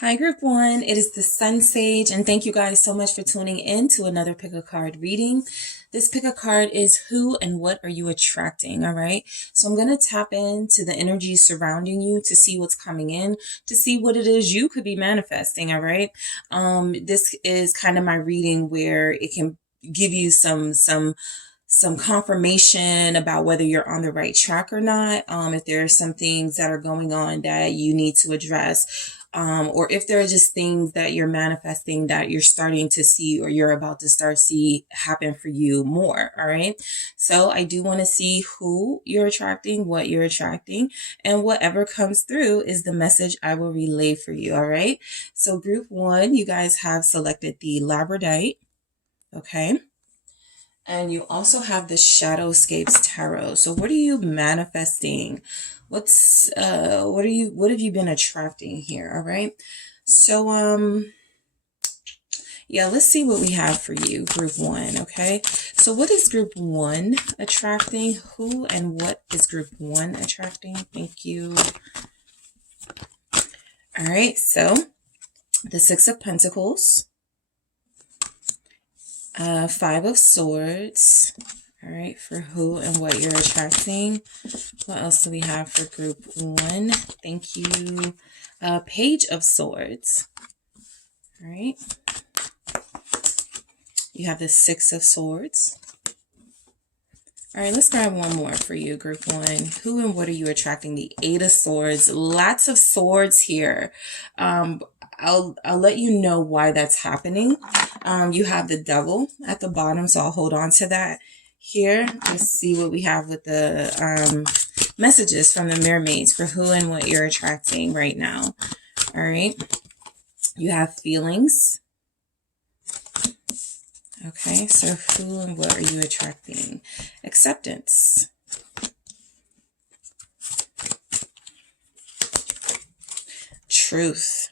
Hi, Group 1. It is the SunSage, and thank you guys so much for tuning in to another pick a card reading. This pick a card is who and what are you attracting, all right? So I'm going to tap into the energy surrounding you to see what's coming in, to see what it is you could be manifesting, all right? This is kind of my reading where it can give you some confirmation about whether you're on the right track or not. If there are some things that are going on that you need to address, or if there are just things that you're manifesting that you're starting to see or you're about to start see happen for you more. All right. So I do want to see who you're attracting, what you're attracting, and whatever comes through is the message I will relay for you. All right. So Group 1, you guys have selected the Labradorite. Okay. And you also have the Shadowscapes Tarot. So what are you manifesting? What have you been attracting here? All right. So, yeah, let's see what we have for you, Group 1. Okay. So what is Group 1 attracting? Who and what is Group 1 attracting? Thank you. All right. So the Six of Pentacles. 5 of Swords. All right, for who and what you're attracting. What else do we have for Group 1? Thank you. Page of Swords. All right. You have the 6 of Swords. All right, let's grab one more for you, Group 1. Who and what are you attracting? The 8 of Swords. Lots of swords here. I'll let you know why that's happening. You have the Devil at the bottom, so I'll hold on to that here. Let's see what we have with the messages from the mermaids for who and what you're attracting right now. All right. You have feelings. Okay, so who and what are you attracting? Acceptance. Truth.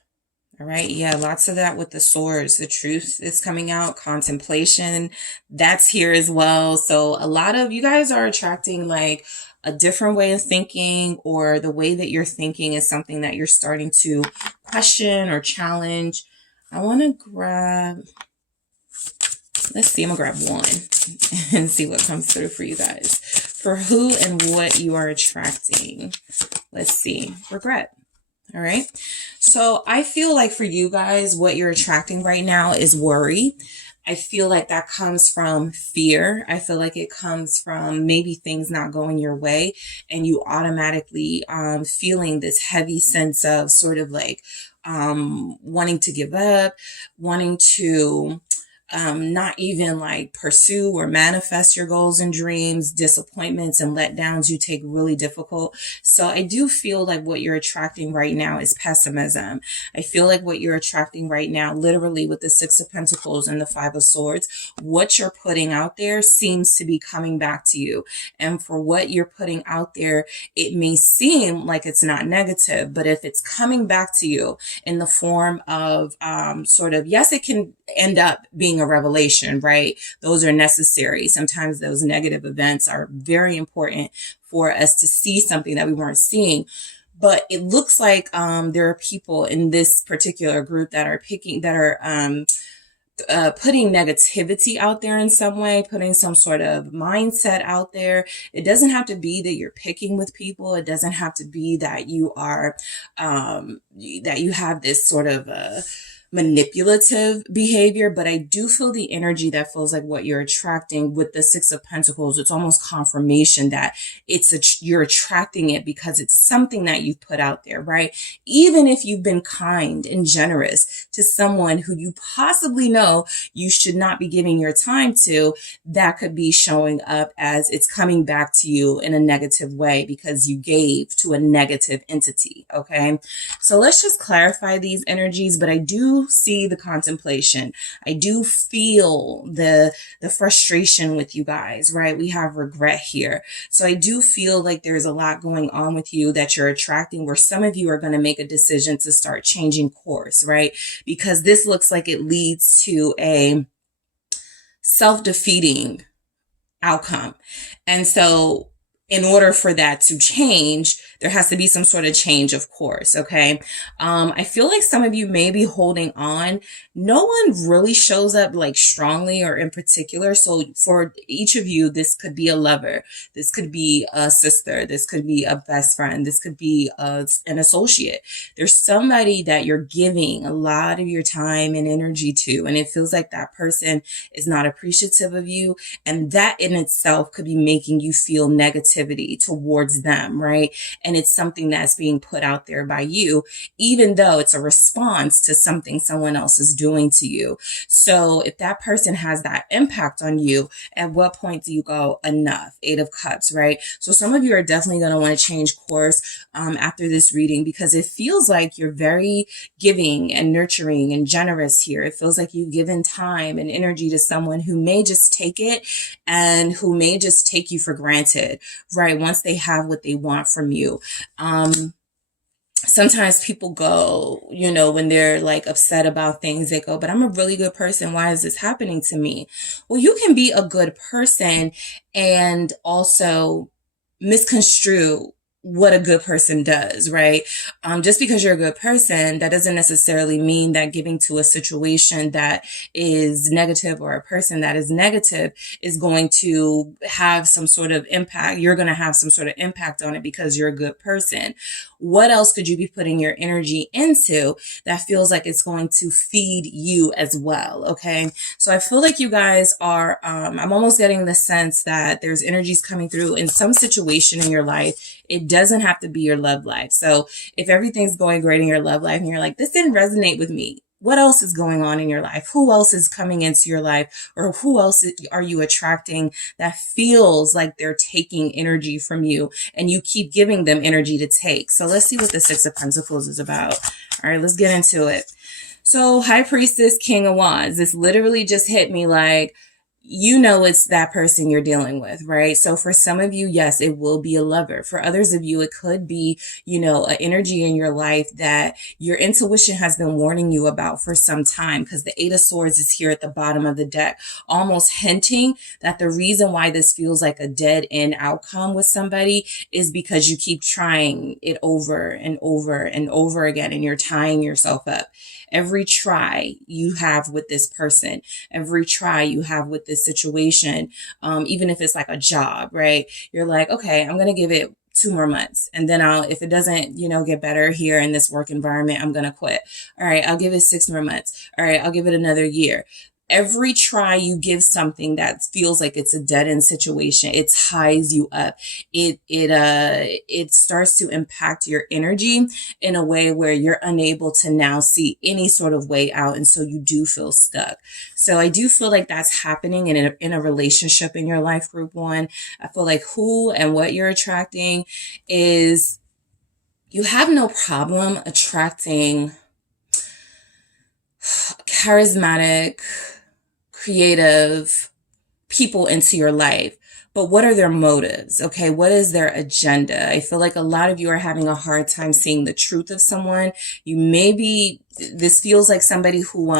All right. Yeah. Lots of that with the swords. The truth is coming out. Contemplation. That's here as well. So a lot of you guys are attracting like a different way of thinking, or the way that you're thinking is something that you're starting to question or challenge. I want to grab, let's see, I'm going to grab one and see what comes through for you guys. For who and what you are attracting. Let's see. Regret. All right. So I feel like for you guys, what you're attracting right now is worry. I feel like that comes from fear. I feel like it comes from maybe things not going your way and you automatically feeling this heavy sense of sort of like wanting to give up, wanting to not even like pursue or manifest your goals and dreams. Disappointments and letdowns you take really difficult. So I do feel like what you're attracting right now is pessimism. I feel like what you're attracting right now, literally with the 6 of Pentacles and the 5 of Swords, what you're putting out there seems to be coming back to you. And for what you're putting out there, it may seem like it's not negative, but if it's coming back to you in the form of sort of, yes, it can end up being a revelation, right? Those are necessary. Sometimes those negative events are very important for us to see something that we weren't seeing. But it looks like there are people in this particular group that are putting negativity out there in some way, putting some sort of mindset out there. It doesn't have to be that you're picking with people. It doesn't have to be that you are, that you have this sort of manipulative behavior, but I do feel the energy that feels like what you're attracting with the 6 of Pentacles. It's almost confirmation that you're attracting it because it's something that you've put out there, right? Even if you've been kind and generous to someone who you possibly know you should not be giving your time to, that could be showing up as it's coming back to you in a negative way because you gave to a negative entity. Okay. So let's just clarify these energies, but I do see the contemplation. I do feel the frustration with you guys, right? We have regret here. So I do feel like there's a lot going on with you that you're attracting, where some of you are going to make a decision to start changing course, right? Because this looks like it leads to a self-defeating outcome. And so in order for that to change, there has to be some sort of change, of course. Okay. I feel like some of you may be holding on. No one really shows up like strongly or in particular. So for each of you, this could be a lover. This could be a sister. This could be a best friend. This could be an associate. There's somebody that you're giving a lot of your time and energy to, and it feels like that person is not appreciative of you. And that in itself could be making you feel negativity towards them, right? And it's something that's being put out there by you, even though it's a response to something someone else is doing to you. So if that person has that impact on you, at what point do you go, enough? 8 of Cups, right? So some of you are definitely going to want to change course after this reading, because it feels like you're very giving and nurturing and generous here. It feels like you've given time and energy to someone who may just take it and who may just take you for granted, right? Once they have what they want from you. Sometimes people go, when they're like upset about things, they go, but I'm a really good person. Why is this happening to me? Well, you can be a good person and also misconstrue what a good person does, right? Just because you're a good person, that doesn't necessarily mean that giving to a situation that is negative or a person that is negative is going to have some sort of impact. You're going to have some sort of impact on it because you're a good person. What else could you be putting your energy into that feels like it's going to feed you as well? Okay. So I feel like you guys are, I'm almost getting the sense that there's energies coming through in some situation in your life. It doesn't have to be your love life. So if everything's going great in your love life and you're like, this didn't resonate with me, what else is going on in your life? Who else is coming into your life? Or who else are you attracting that feels like they're taking energy from you and you keep giving them energy to take? So let's see what the 6 of Pentacles is about. All right, let's get into it. So High Priestess, King of Wands. This literally just hit me like, it's that person you're dealing with, right? So for some of you, yes, it will be a lover. For others of you, it could be, an energy in your life that your intuition has been warning you about for some time, because the 8 of Swords is here at the bottom of the deck, almost hinting that the reason why this feels like a dead end outcome with somebody is because you keep trying it over and over and over again, and you're tying yourself up. Every try you have with this person, every try you have with this situation, even if it's like a job, right? You're like, okay, I'm going to give it 2 more months. And then if it doesn't, get better here in this work environment, I'm going to quit. All right, I'll give it 6 more months. All right, I'll give it another year. Every try you give something that feels like it's a dead end situation, it ties you up. It starts to impact your energy in a way where you're unable to now see any sort of way out. And so you do feel stuck. So I do feel like that's happening in a relationship in your life, Group 1. I feel like who and what you're attracting is, you have no problem attracting charismatic, creative people into your life. But what are their motives? Okay, what is their agenda? I feel like a lot of you are having a hard time seeing the truth of someone. This feels like somebody who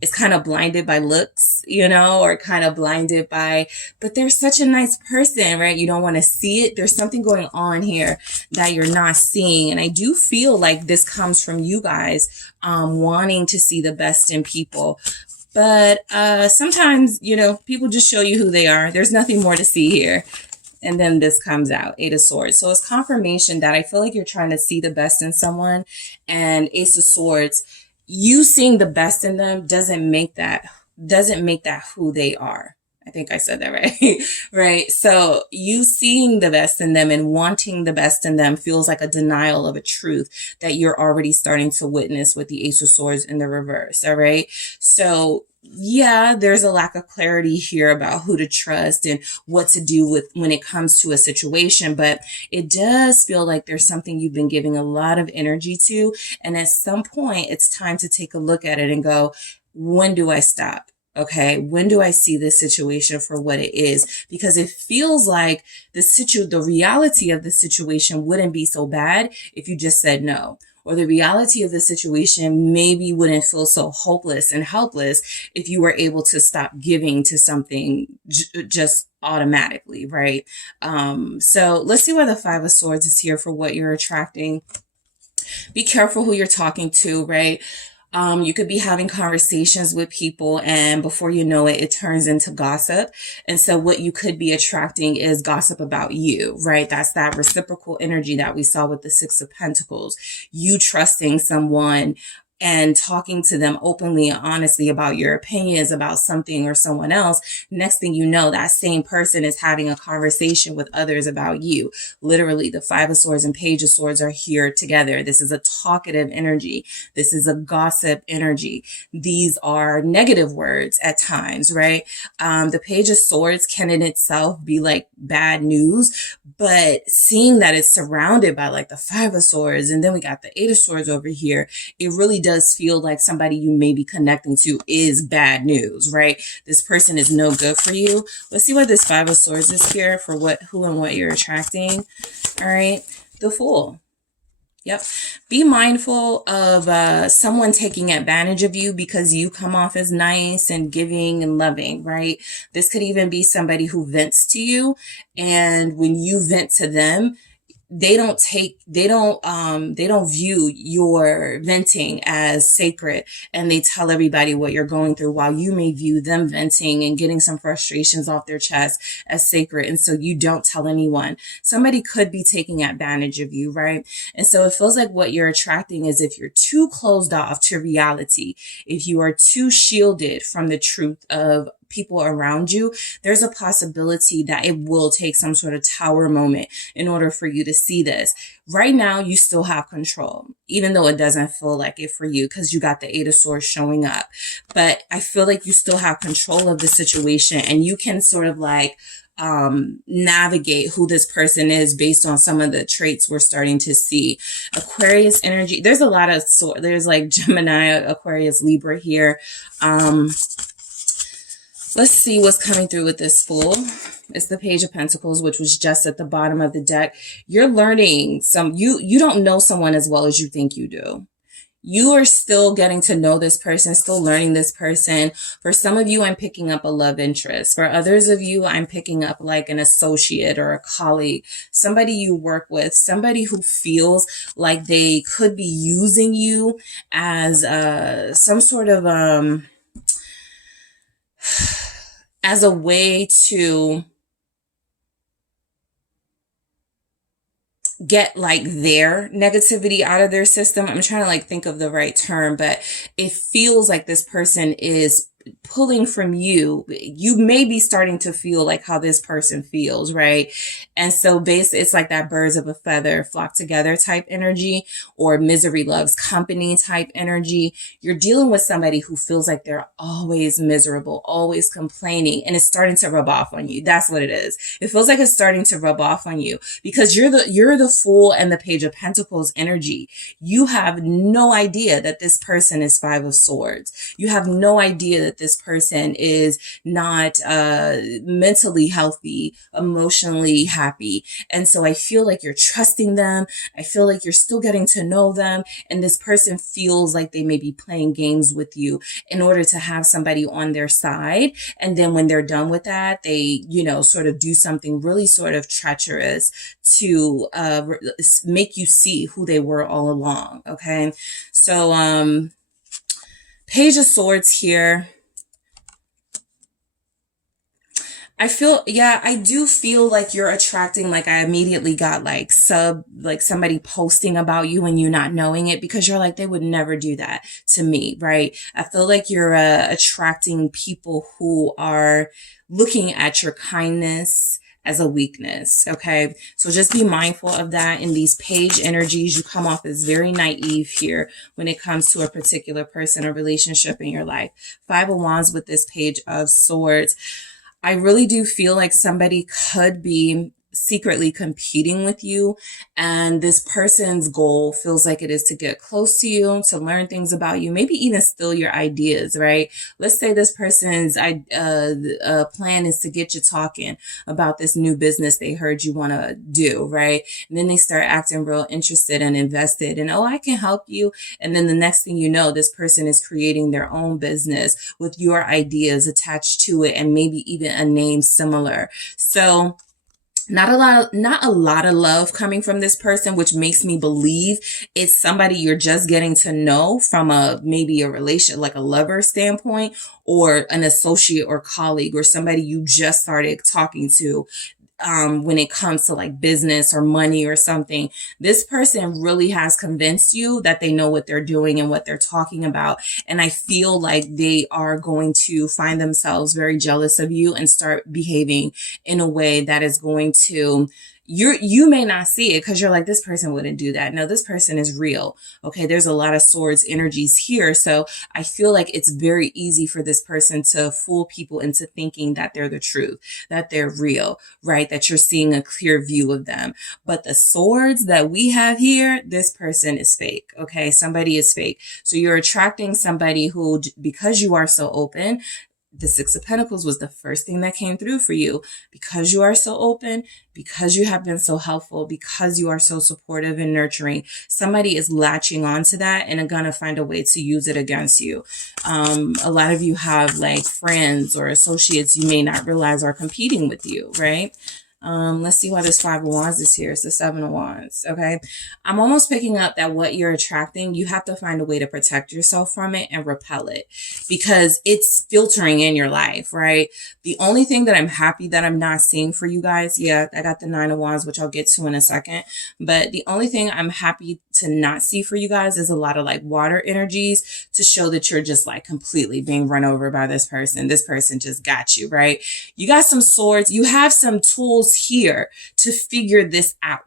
is kind of blinded by looks, or kind of blinded by, but they're such a nice person, right? You don't want to see it. There's something going on here that you're not seeing. And I do feel like this comes from you guys wanting to see the best in people. But sometimes, people just show you who they are. There's nothing more to see here. And then this comes out, 8 of Swords. So it's confirmation that I feel like you're trying to see the best in someone. And Ace of Swords, you seeing the best in them doesn't make that who they are. I think I said that right. Right. So you seeing the best in them and wanting the best in them feels like a denial of a truth that you're already starting to witness with the Ace of Swords in the reverse. All right. So yeah, there's a lack of clarity here about who to trust and what to do with when it comes to a situation. But it does feel like there's something you've been giving a lot of energy to. And at some point, it's time to take a look at it and go, when do I stop? Okay, when do I see this situation for what it is? Because it feels like the reality of the situation wouldn't be so bad if you just said no. or the reality of the situation maybe wouldn't feel so hopeless and helpless if you were able to stop giving to something just automatically, right? So let's see why the Five of Swords is here for what you're attracting. Be careful who you're talking to, right? You could be having conversations with people, and before you know it, it turns into gossip. And so what you could be attracting is gossip about you, right? That's that reciprocal energy that we saw with the Six of Pentacles. You trusting someone and talking to them openly and honestly about your opinions about something or someone else. Next thing you know, that same person is having a conversation with others about you. Literally, the Five of Swords and Page of Swords are here together. This is a talkative energy. This is a gossip energy. These are negative words at times, right? The Page of Swords can in itself be like bad news, but seeing that it's surrounded by like the Five of Swords, and then we got the Eight of Swords over here, it really does feel like somebody you may be connecting to is bad news, right? This person is no good for you. Let's see what this Five of Swords is here for, who and what you're attracting. All right. The Fool. Yep. Be mindful of someone taking advantage of you because you come off as nice and giving and loving, right? This could even be somebody who vents to you, and when you vent to them, they don't view your venting as sacred, and they tell everybody what you're going through, while you may view them venting and getting some frustrations off their chest as sacred. And so you don't tell anyone. Somebody could be taking advantage of you, right? And so it feels like what you're attracting is if you're too closed off to reality, if you are too shielded from the truth of people around you, there's a possibility that it will take some sort of tower moment in order for you to see this. Right now, you still have control, even though it doesn't feel like it for you because you got the Eight of Swords showing up. But I feel like you still have control of the situation, and you can sort of like navigate who this person is based on some of the traits we're starting to see. Aquarius energy. There's a lot of there's like Gemini, Aquarius, Libra here. Let's see what's coming through with this Fool. It's the Page of Pentacles, which was just at the bottom of the deck. You're learning you don't know someone as well as you think you do. You are still getting to know this person, still learning this person. For some of you, I'm picking up a love interest. For others of you, I'm picking up like an associate or a colleague, somebody you work with, somebody who feels like they could be using you as some sort of as a way to get like their negativity out of their system. I'm trying to like think of the right term, but it feels like this person is pulling from you. You may be starting to feel like how this person feels, right? And so it's like that birds of a feather flock together type energy, or misery loves company type energy. You're dealing with somebody who feels like they're always miserable, always complaining, and it's starting to rub off on you. That's what it is. It feels like it's starting to rub off on you because you're the Fool and the Page of Pentacles energy. You have no idea that this person is Five of Swords. You have no idea that this person is not mentally healthy, emotionally happy. And so I feel like you're trusting them. I feel like you're still getting to know them. And this person feels like they may be playing games with you in order to have somebody on their side. And then when they're done with that, they, sort of do something really sort of treacherous to make you see who they were all along. Okay. So, Page of Swords here. I do feel like you're attracting, like I immediately got like somebody posting about you and you not knowing it, because you're like, they would never do that to me, right? I feel like you're attracting people who are looking at your kindness as a weakness. Okay. So just be mindful of that. In these page energies, you come off as very naive here when it comes to a particular person or relationship in your life. Five of Wands with this Page of Swords. I really do feel like somebody could be secretly competing with you, and this person's goal feels like it is to get close to you, to learn things about you, maybe even steal your ideas, right? Let's say this person's plan is to get you talking about this new business they heard you want to do, right? And then they start acting real interested and invested, and oh, I can help you. And then the next thing you know, this person is creating their own business with your ideas attached to it, and maybe even a name similar. So not a lot of love coming from this person, which makes me believe it's somebody you're just getting to know from maybe a relation, like a lover standpoint, or an associate or colleague, or somebody you just started talking to. When it comes to like business or money or something, this person really has convinced you that they know what they're doing and what they're talking about. And I feel like they are going to find themselves very jealous of you and start behaving in a way that is going to, you may not see it because you're like, this person wouldn't do that. No, this person is real. Okay. There's a lot of swords energies here. So I feel like it's very easy for this person to fool people into thinking that they're the truth, that they're real, right? That you're seeing a clear view of them. But the swords that we have here, this person is fake. Okay. Somebody is fake. So you're attracting somebody who, because you are so open, the Six of Pentacles was the first thing that came through for you. Because you are so open, because you have been so helpful, because you are so supportive and nurturing, somebody is latching onto that and are going to find a way to use it against you. A lot of you have like friends or associates you may not realize are competing with you, right? Let's see why this Five of Wands is here. It's the Seven of Wands. Okay. I'm almost picking up that what you're attracting, you have to find a way to protect yourself from it and repel it because it's filtering in your life, right? The only thing that I'm happy that I'm not seeing for you guys, yeah, I got the Nine of Wands, which I'll get to in a second. But the only thing I'm happy to not see for you guys is a lot of like water energies to show that you're just like completely being run over by this person. This person just got you, right? You got some swords. You have some tools here to figure this out.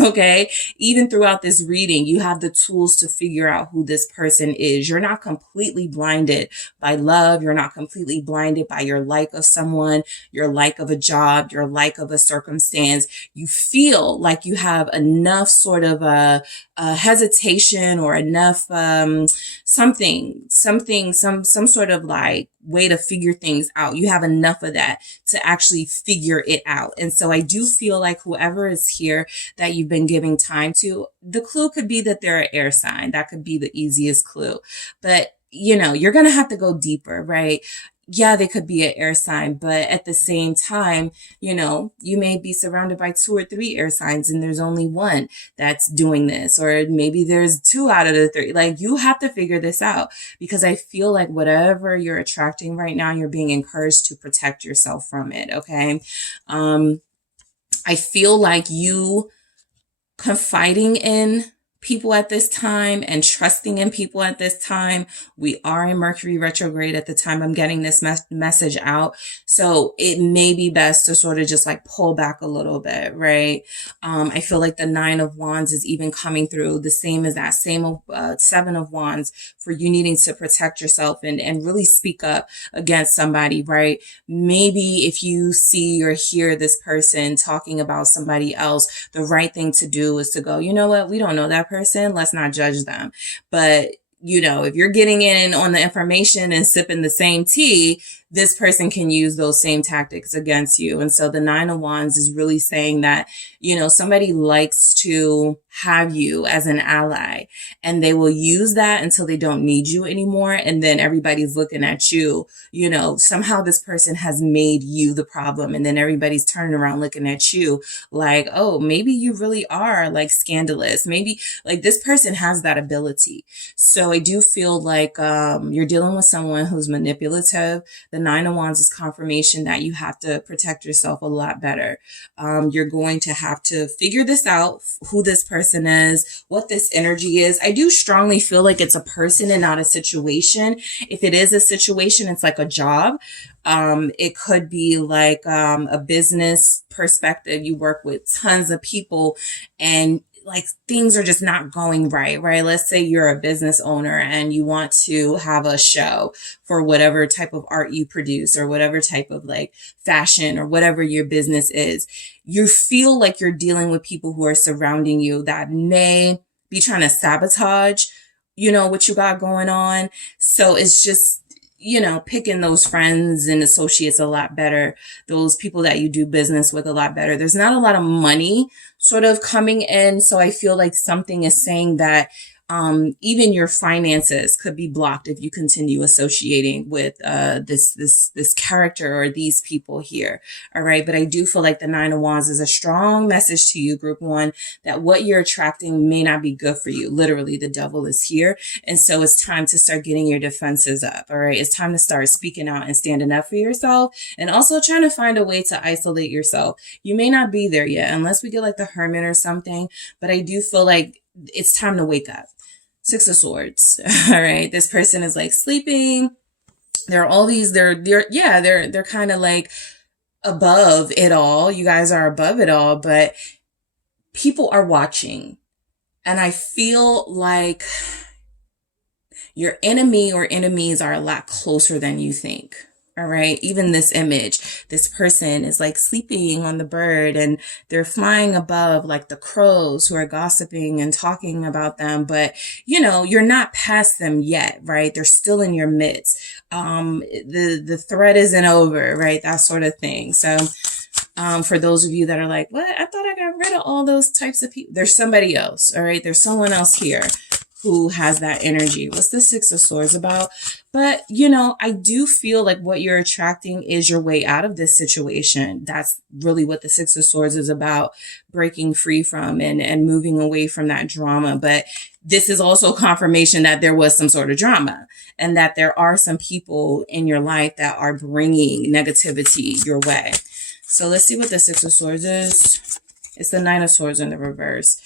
Okay. Even throughout this reading, you have the tools to figure out who this person is. You're not completely blinded by love. You're not completely blinded by your like of someone, your like of a job, your like of a circumstance. You feel like you have enough sort of a hesitation or enough some sort of like way to figure things out. You have enough of that to actually figure it out. And so I do feel like whoever is here that you've been giving time to, the clue could be that they're an air sign. That could be the easiest clue. But you know, you're going to have to go deeper, right? Yeah, they could be an air sign, but at the same time, you know, you may be surrounded by 2 or 3 air signs and there's only one that's doing this, or maybe there's 2 out of the 3. Like, you have to figure this out because I feel like whatever you're attracting right now, you're being encouraged to protect yourself from it. Okay. I feel like you confiding in people at this time and trusting in people at this time. We are in Mercury retrograde at the time I'm getting this message out. So it may be best to sort of just like pull back a little bit, right? I feel like the Nine of Wands is even coming through the same as that same Seven of Wands for you needing to protect yourself and really speak up against somebody, right? Maybe if you see or hear this person talking about somebody else, the right thing to do is to go, you know what? We don't know that person. Let's not judge them. But, you know, if you're getting in on the information and sipping the same tea, this person can use those same tactics against you. And so the Nine of Wands is really saying that, you know, somebody likes to have you as an ally and they will use that until they don't need you anymore. And then everybody's looking at you, you know, somehow this person has made you the problem. And then everybody's turning around looking at you like, oh, maybe you really are like scandalous. Maybe like this person has that ability. So I do feel like you're dealing with someone who's manipulative. The Nine of Wands is confirmation that you have to protect yourself a lot better. You're going to have to figure this out, who this person is, what this energy is. I do strongly feel like it's a person and not a situation. If it is a situation, it's like a job. It could be like a business perspective. You work with tons of people and like things are just not going right, right? Let's say you're a business owner and you want to have a show for whatever type of art you produce or whatever type of like fashion or whatever your business is. You feel like you're dealing with people who are surrounding you that may be trying to sabotage, what you got going on. So it's just, picking those friends and associates a lot better, those people that you do business with a lot better. There's not a lot of money sort of coming in. So I feel like something is saying that even your finances could be blocked if you continue associating with this character or these people here. All right. But I do feel like the Nine of Wands is a strong message to you, Group 1, that what you're attracting may not be good for you. Literally, the devil is here. And so it's time to start getting your defenses up. All right. It's time to start speaking out and standing up for yourself, and also trying to find a way to isolate yourself. You may not be there yet unless we get like the Hermit or something, but I do feel like it's time to wake up. Six of Swords. All right. This person is like sleeping. They're kind of like above it all. You guys are above it all, but people are watching. And I feel like your enemy or enemies are a lot closer than you think. All right. Even this image, this person is like sleeping on the bird and they're flying above like the crows who are gossiping and talking about them. But, you're not past them yet, right? They're still in your midst. The threat isn't over, right? That sort of thing. So, for those of you that are like, what? I thought I got rid of all those types of people. There's somebody else. All right. There's someone else here who has that energy. What's the Six of Swords about? But, I do feel like what you're attracting is your way out of this situation. That's really what the Six of Swords is about, breaking free from and moving away from that drama. But this is also confirmation that there was some sort of drama and that there are some people in your life that are bringing negativity your way. So let's see what the Six of Swords is. It's the Nine of Swords in the reverse.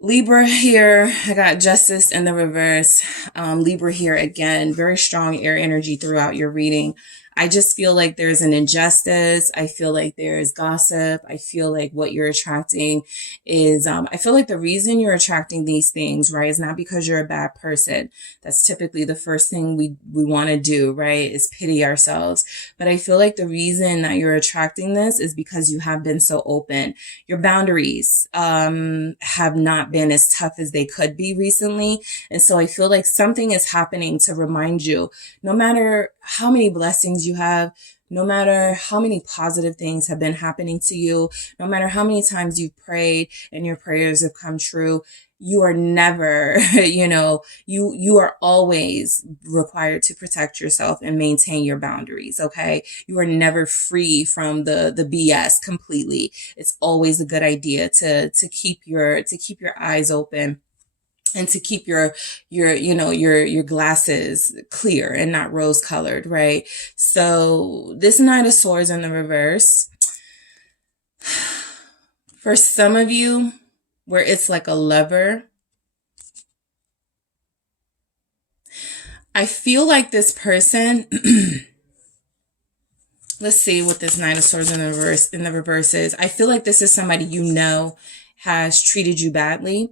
Libra here, I got Justice in the reverse. Libra here again, very strong air energy throughout your reading. I just feel like there's an injustice. I feel like there's gossip. I feel like what you're attracting is, I feel like the reason you're attracting these things, right, is not because you're a bad person. That's typically the first thing we want to do, right, is pity ourselves. But I feel like the reason that you're attracting this is because you have been so open. Your boundaries, have not been as tough as they could be recently. And so I feel like something is happening to remind you, no matter how many blessings you have, no matter how many positive things have been happening to you, no matter how many times you've prayed and your prayers have come true, you are never, you are always required to protect yourself and maintain your boundaries. Okay. You are never free from the BS completely. It's always a good idea to keep your eyes open and to keep your glasses clear and not rose colored. Right. So this Knight of Swords in the reverse, for some of you, where it's like a lover, I feel like this person, let's see what this Nine of Swords in the reverse is. I feel like this is somebody has treated you badly,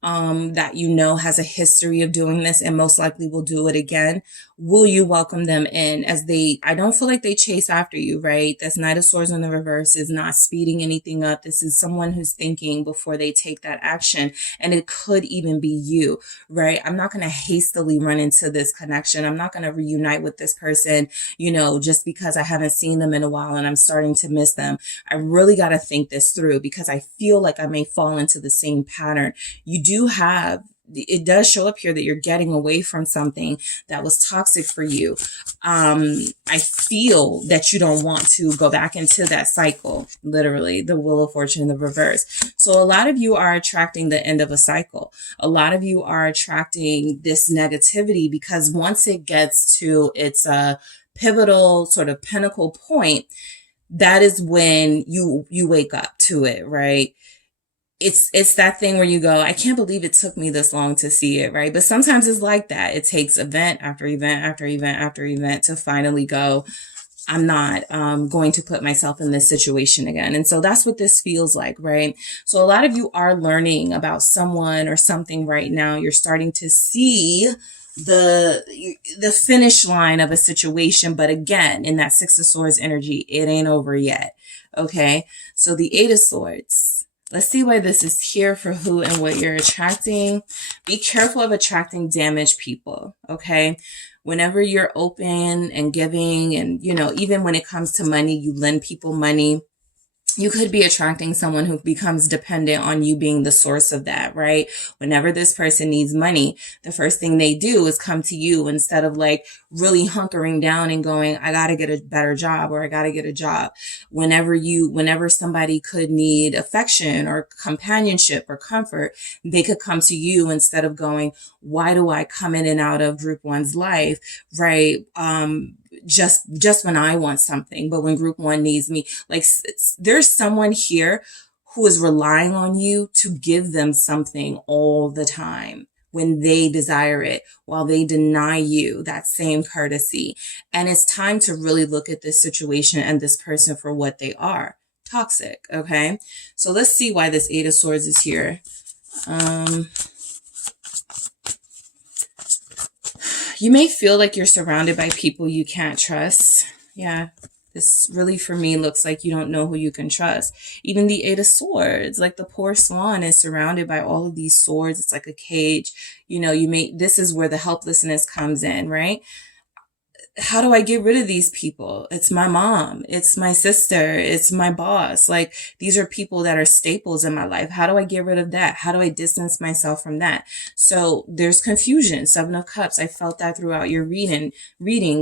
that has a history of doing this and most likely will do it again. Will you welcome them in I don't feel like they chase after you, right? This Knight of Swords in the reverse is not speeding anything up. This is someone who's thinking before they take that action. And it could even be you, right? I'm not going to hastily run into this connection. I'm not going to reunite with this person, just because I haven't seen them in a while and I'm starting to miss them. I really got to think this through because I feel like I may fall into the same pattern. It does show up here that you're getting away from something that was toxic for you. I feel that you don't want to go back into that cycle, literally, the Wheel of Fortune in the reverse. So a lot of you are attracting the end of a cycle. A lot of you are attracting this negativity because once it gets to its pivotal sort of pinnacle point, that is when you wake up to it, right? It's that thing where you go, I can't believe it took me this long to see it, right? But sometimes it's like that. It takes event after event after event after event to finally go, I'm not going to put myself in this situation again. And so that's what this feels like, right? So a lot of you are learning about someone or something right now. You're starting to see the finish line of a situation. But again, in that Six of Swords energy, it ain't over yet. Okay. So the Eight of Swords. Let's see why this is here for who and what you're attracting. Be careful of attracting damaged people. Okay. Whenever you're open and giving, and, you know, even when it comes to money, you lend people money, you could be attracting someone who becomes dependent on you being the source of that, right? Whenever this person needs money, the first thing they do is come to you instead of like really hunkering down and going, I got to get a better job, or I got to get a job. Whenever somebody could need affection or companionship or comfort, they could come to you instead of going, why do I come in and out of group one's life, right? Just when I want something, but when group one needs me, like there's someone here who is relying on you to give them something all the time when they desire it, while they deny you that same courtesy. And it's time to really look at this situation and this person for what they are. Toxic. Okay. So let's see why this Eight of Swords is here. You may feel like you're surrounded by people you can't trust. Yeah, this really for me looks like you don't know who you can trust. Even the Eight of Swords, like the poor swan is surrounded by all of these swords. It's like a cage. You know, this is where the helplessness comes in, right? How do I get rid of these people? It's my mom. It's my sister. It's my boss. Like, these are people that are staples in my life. How do I get rid of that? How do I distance myself from that? So there's confusion. Seven of Cups. I felt that throughout your reading,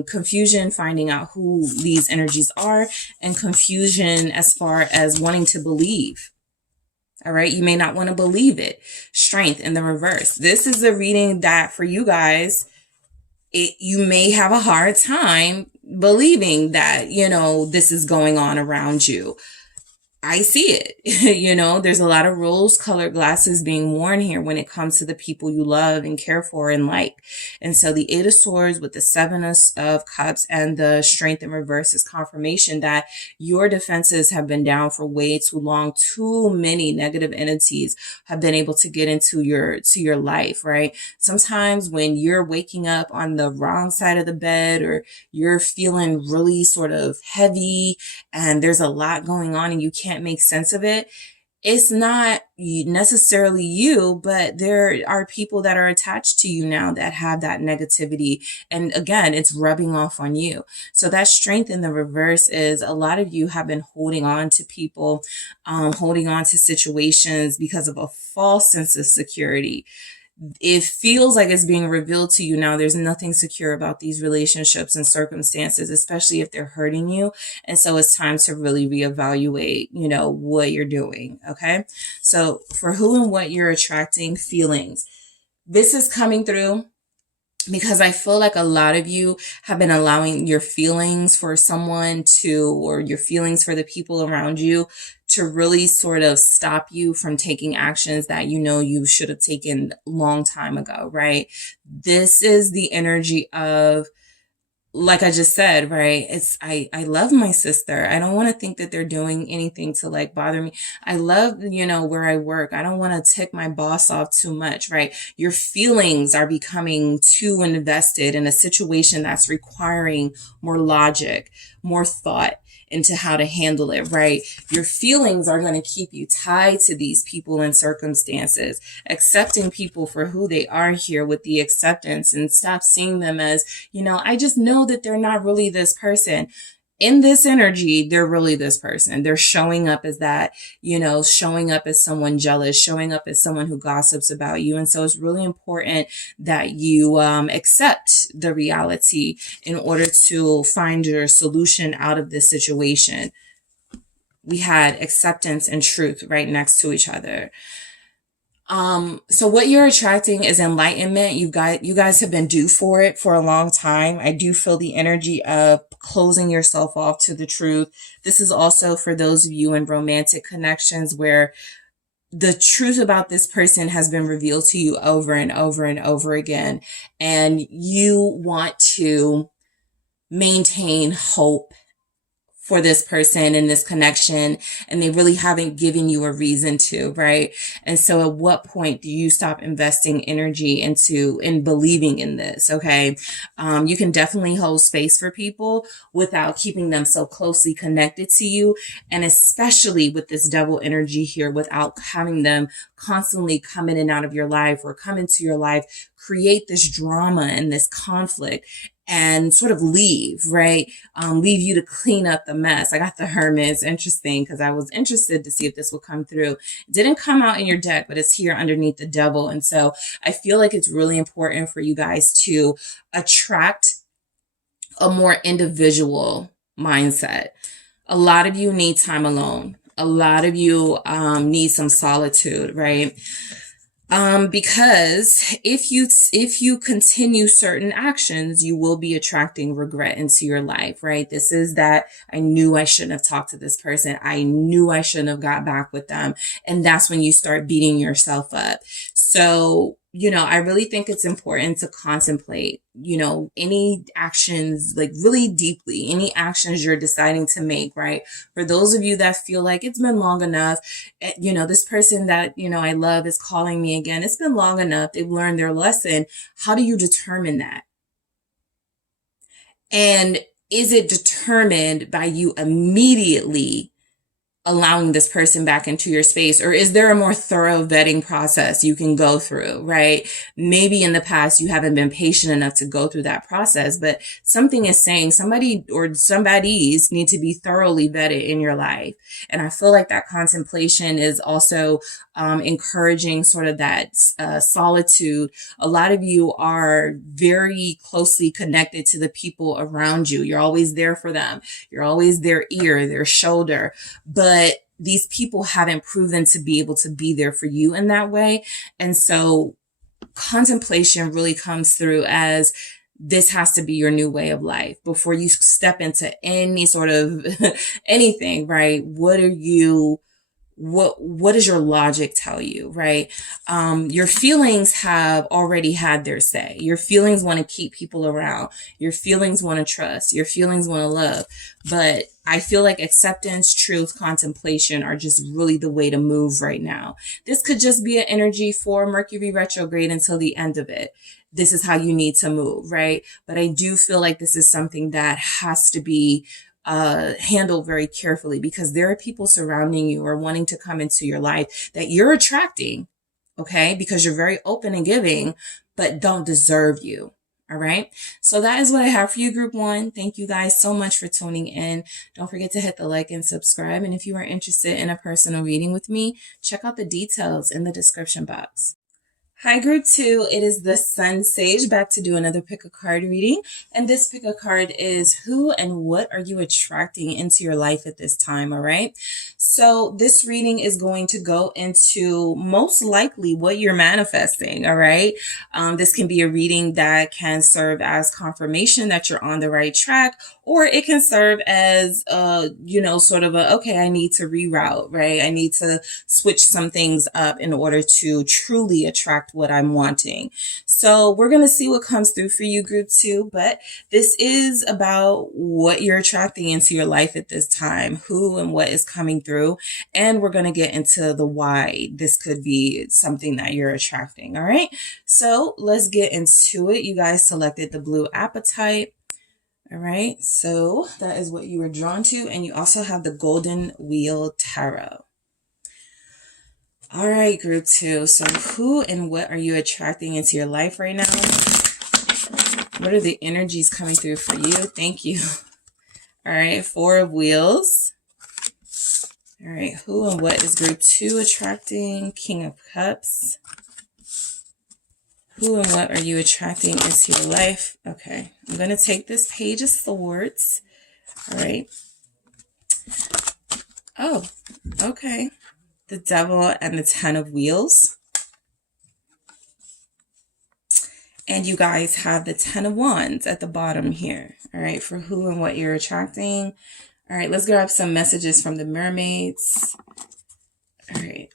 confusion, finding out who these energies are, and confusion as far as wanting to believe. All right. You may not want to believe it. Strength in the reverse. This is a reading that for you guys, you may have a hard time believing that, you know, this is going on around you. I see it. You know, there's a lot of rose-colored glasses being worn here when it comes to the people you love and care for and like. And so the Eight of Swords with the Seven of Cups and the Strength in reverse is confirmation that your defenses have been down for way too long. Too many negative entities have been able to get into your life, right? Sometimes when you're waking up on the wrong side of the bed, or you're feeling really sort of heavy and there's a lot going on and you can't make sense of it, it's not necessarily you, but there are people that are attached to you now that have that negativity. And again, it's rubbing off on you. So that Strength in the reverse is a lot of you have been holding on to people, holding on to situations because of a false sense of security. It feels like it's being revealed to you now. There's nothing secure about these relationships and circumstances, especially if they're hurting you. And so it's time to really reevaluate, you know, what you're doing. Okay. So for who and what you're attracting, feelings. This is coming through because I feel like a lot of you have been allowing your feelings for someone or your feelings for the people around you to really sort of stop you from taking actions that you know you should have taken a long time ago, right? This is the energy of, like I just said, right? I love my sister. I don't want to think that they're doing anything to like bother me. I love, you know, where I work. I don't want to tick my boss off too much, right? Your feelings are becoming too invested in a situation that's requiring more logic, more thought into how to handle it, right? Your feelings are going to keep you tied to these people and circumstances. Accepting people for who they are here with the acceptance, and stop seeing them as, you know, I just know that they're not really this person. In this energy, they're really this person. They're showing up as that, you know, showing up as someone jealous, showing up as someone who gossips about you. And so it's really important that you accept the reality in order to find your solution out of this situation. We had acceptance and truth right next to each other. So what you're attracting is enlightenment. You guys have been due for it for a long time. I do feel the energy of closing yourself off to the truth. This is also for those of you in romantic connections where the truth about this person has been revealed to you over and over and over again. And you want to maintain hope for this person and this connection, and they really haven't given you a reason to, right? And so at what point do you stop investing energy in believing in this? Okay. You can definitely hold space for people without keeping them so closely connected to you. And especially with this devil energy here, without having them constantly come in and out of your life or come into your life, create this drama and this conflict, and sort of leave, right? Leave you to clean up the mess. I got the Hermit. It's interesting because I was interested to see if this would come through. It didn't come out in your deck, but it's here underneath the Devil. And so I feel like it's really important for you guys to attract a more individual mindset. A lot of you need time alone. A lot of you need some solitude, right? Because if you continue certain actions, you will be attracting regret into your life, right? This is that I knew I shouldn't have talked to this person. I knew I shouldn't have got back with them. And that's when you start beating yourself up. So, I really think it's important to contemplate, any actions, like really deeply, any actions you're deciding to make, right? For those of you that feel like it's been long enough, this person that, I love is calling me again. It's been long enough. They've learned their lesson. How do you determine that? And is it determined by you immediately allowing this person back into your space? Or is there a more thorough vetting process you can go through, right? Maybe in the past you haven't been patient enough to go through that process, but something is saying somebody or somebody's need to be thoroughly vetted in your life. And I feel like that contemplation is also encouraging sort of that solitude. A lot of you are very closely connected to the people around you. You're always there for them. You're always their ear, their shoulder. But these people haven't proven to be able to be there for you in that way. And so contemplation really comes through as this has to be your new way of life before you step into any sort of anything, right? What does your logic tell you, right? Your feelings have already had their say. Your feelings want to keep people around. Your feelings want to trust. Your feelings want to love. But I feel like acceptance, truth, contemplation are just really the way to move right now. This could just be an energy for Mercury retrograde until the end of it. This is how you need to move, right? But I do feel like this is something that has to be handle very carefully, because there are people surrounding you or wanting to come into your life that you're attracting, okay? Because you're very open and giving, but don't deserve you. All right. So that is what I have for you, group one. Thank you guys so much for tuning in. Don't forget to hit the like and subscribe. And if you are interested in a personal reading with me, check out the details in the description box. Hi, group two. It is the SunSage back to do another pick a card reading. And this pick a card is who and what are you attracting into your life at this time? All right. So this reading is going to go into most likely what you're manifesting. All right. This can be a reading that can serve as confirmation that you're on the right track, or it can serve as, sort of okay, I need to reroute, right? I need to switch some things up in order to truly attract what I'm wanting. So we're going to see what comes through for you, group two, but this is about what you're attracting into your life at this time, who and what is coming through. And we're going to get into the why this could be something that you're attracting. All right. So let's get into it. You guys selected the blue apatite. All right. So that is what you were drawn to. And you also have the Golden Wheel Tarot. All right, group two. So who and what are you attracting into your life right now? What are the energies coming through for you? Thank you. All right, Four of Wheels. All right, who and what is group two attracting? King of Cups. Who and what are you attracting into your life? Okay, I'm going to take this Page of Swords. All right. Oh, okay. The Devil and the Ten of Wheels. And you guys have the Ten of Wands at the bottom here. All right, for who and what you're attracting. All right, let's grab some messages from the mermaids. All right.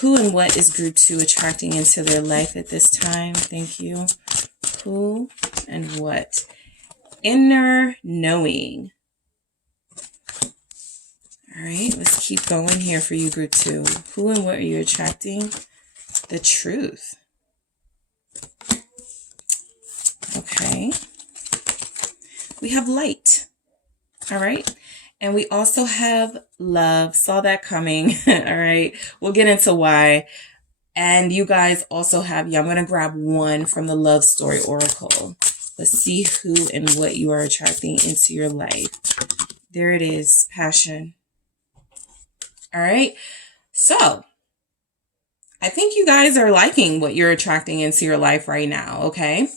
Who and what is group two attracting into their life at this time? Thank you. Who and what? Inner knowing. All right, let's keep going here for you, group 2. Who and what are you attracting? The truth. Okay. We have light. All right. And we also have love. Saw that coming. All right. We'll get into why. And you guys also have, I'm going to grab one from the Love Story Oracle. Let's see who and what you are attracting into your life. There it is. Passion. All right. So I think you guys are liking what you're attracting into your life right now. Okay.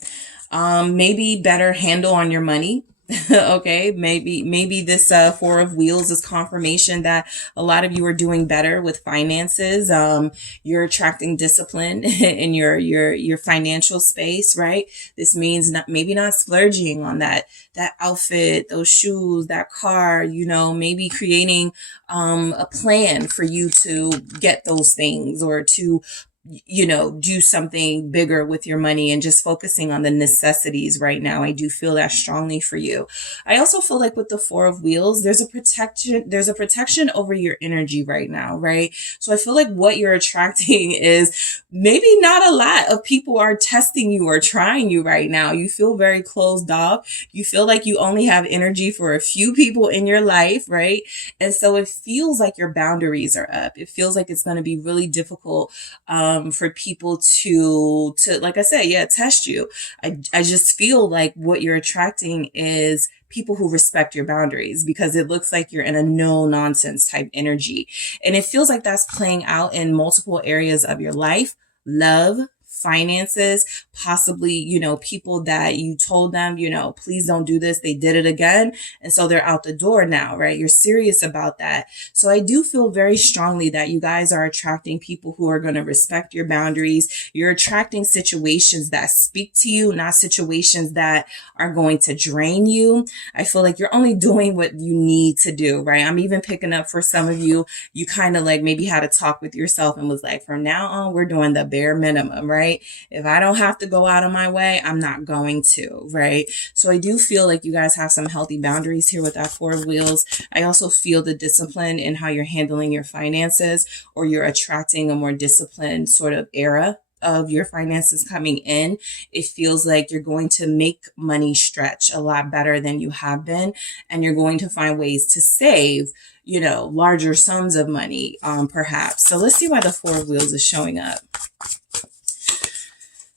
Maybe better handle on your money. Okay, maybe this 4 of Wheels is confirmation that a lot of you are doing better with finances. You're attracting discipline in your financial space, right? This means maybe not splurging on that outfit, those shoes, that car, maybe creating a plan for you to get those things, or to do something bigger with your money, and just focusing on the necessities right now. I do feel that strongly for you. I also feel like with the 4 of Wheels, there's a protection over your energy right now, right? So I feel like what you're attracting is maybe not a lot of people are testing you or trying you right now. You feel very closed off. You feel like you only have energy for a few people in your life, right? And so it feels like your boundaries are up. It feels like it's going to be really difficult, for people to, like I said, test you. I just feel like what you're attracting is people who respect your boundaries, because it looks like you're in a no nonsense type energy. And it feels like that's playing out in multiple areas of your life: love, finances, possibly, people that you told them, please don't do this. They did it again. And so they're out the door now, right? You're serious about that. So I do feel very strongly that you guys are attracting people who are going to respect your boundaries. You're attracting situations that speak to you, not situations that are going to drain you. I feel like you're only doing what you need to do, right? I'm even picking up for some of you, you kind of like maybe had a talk with yourself and was like, from now on, we're doing the bare minimum, right? If I don't have to go out of my way, I'm not going to, right? So I do feel like you guys have some healthy boundaries here with that 4 of Wheels. I also feel the discipline in how you're handling your finances, or you're attracting a more disciplined sort of era of your finances coming in. It feels like you're going to make money stretch a lot better than you have been, and you're going to find ways to save, larger sums of money, perhaps. So let's see why the 4 of Wheels is showing up.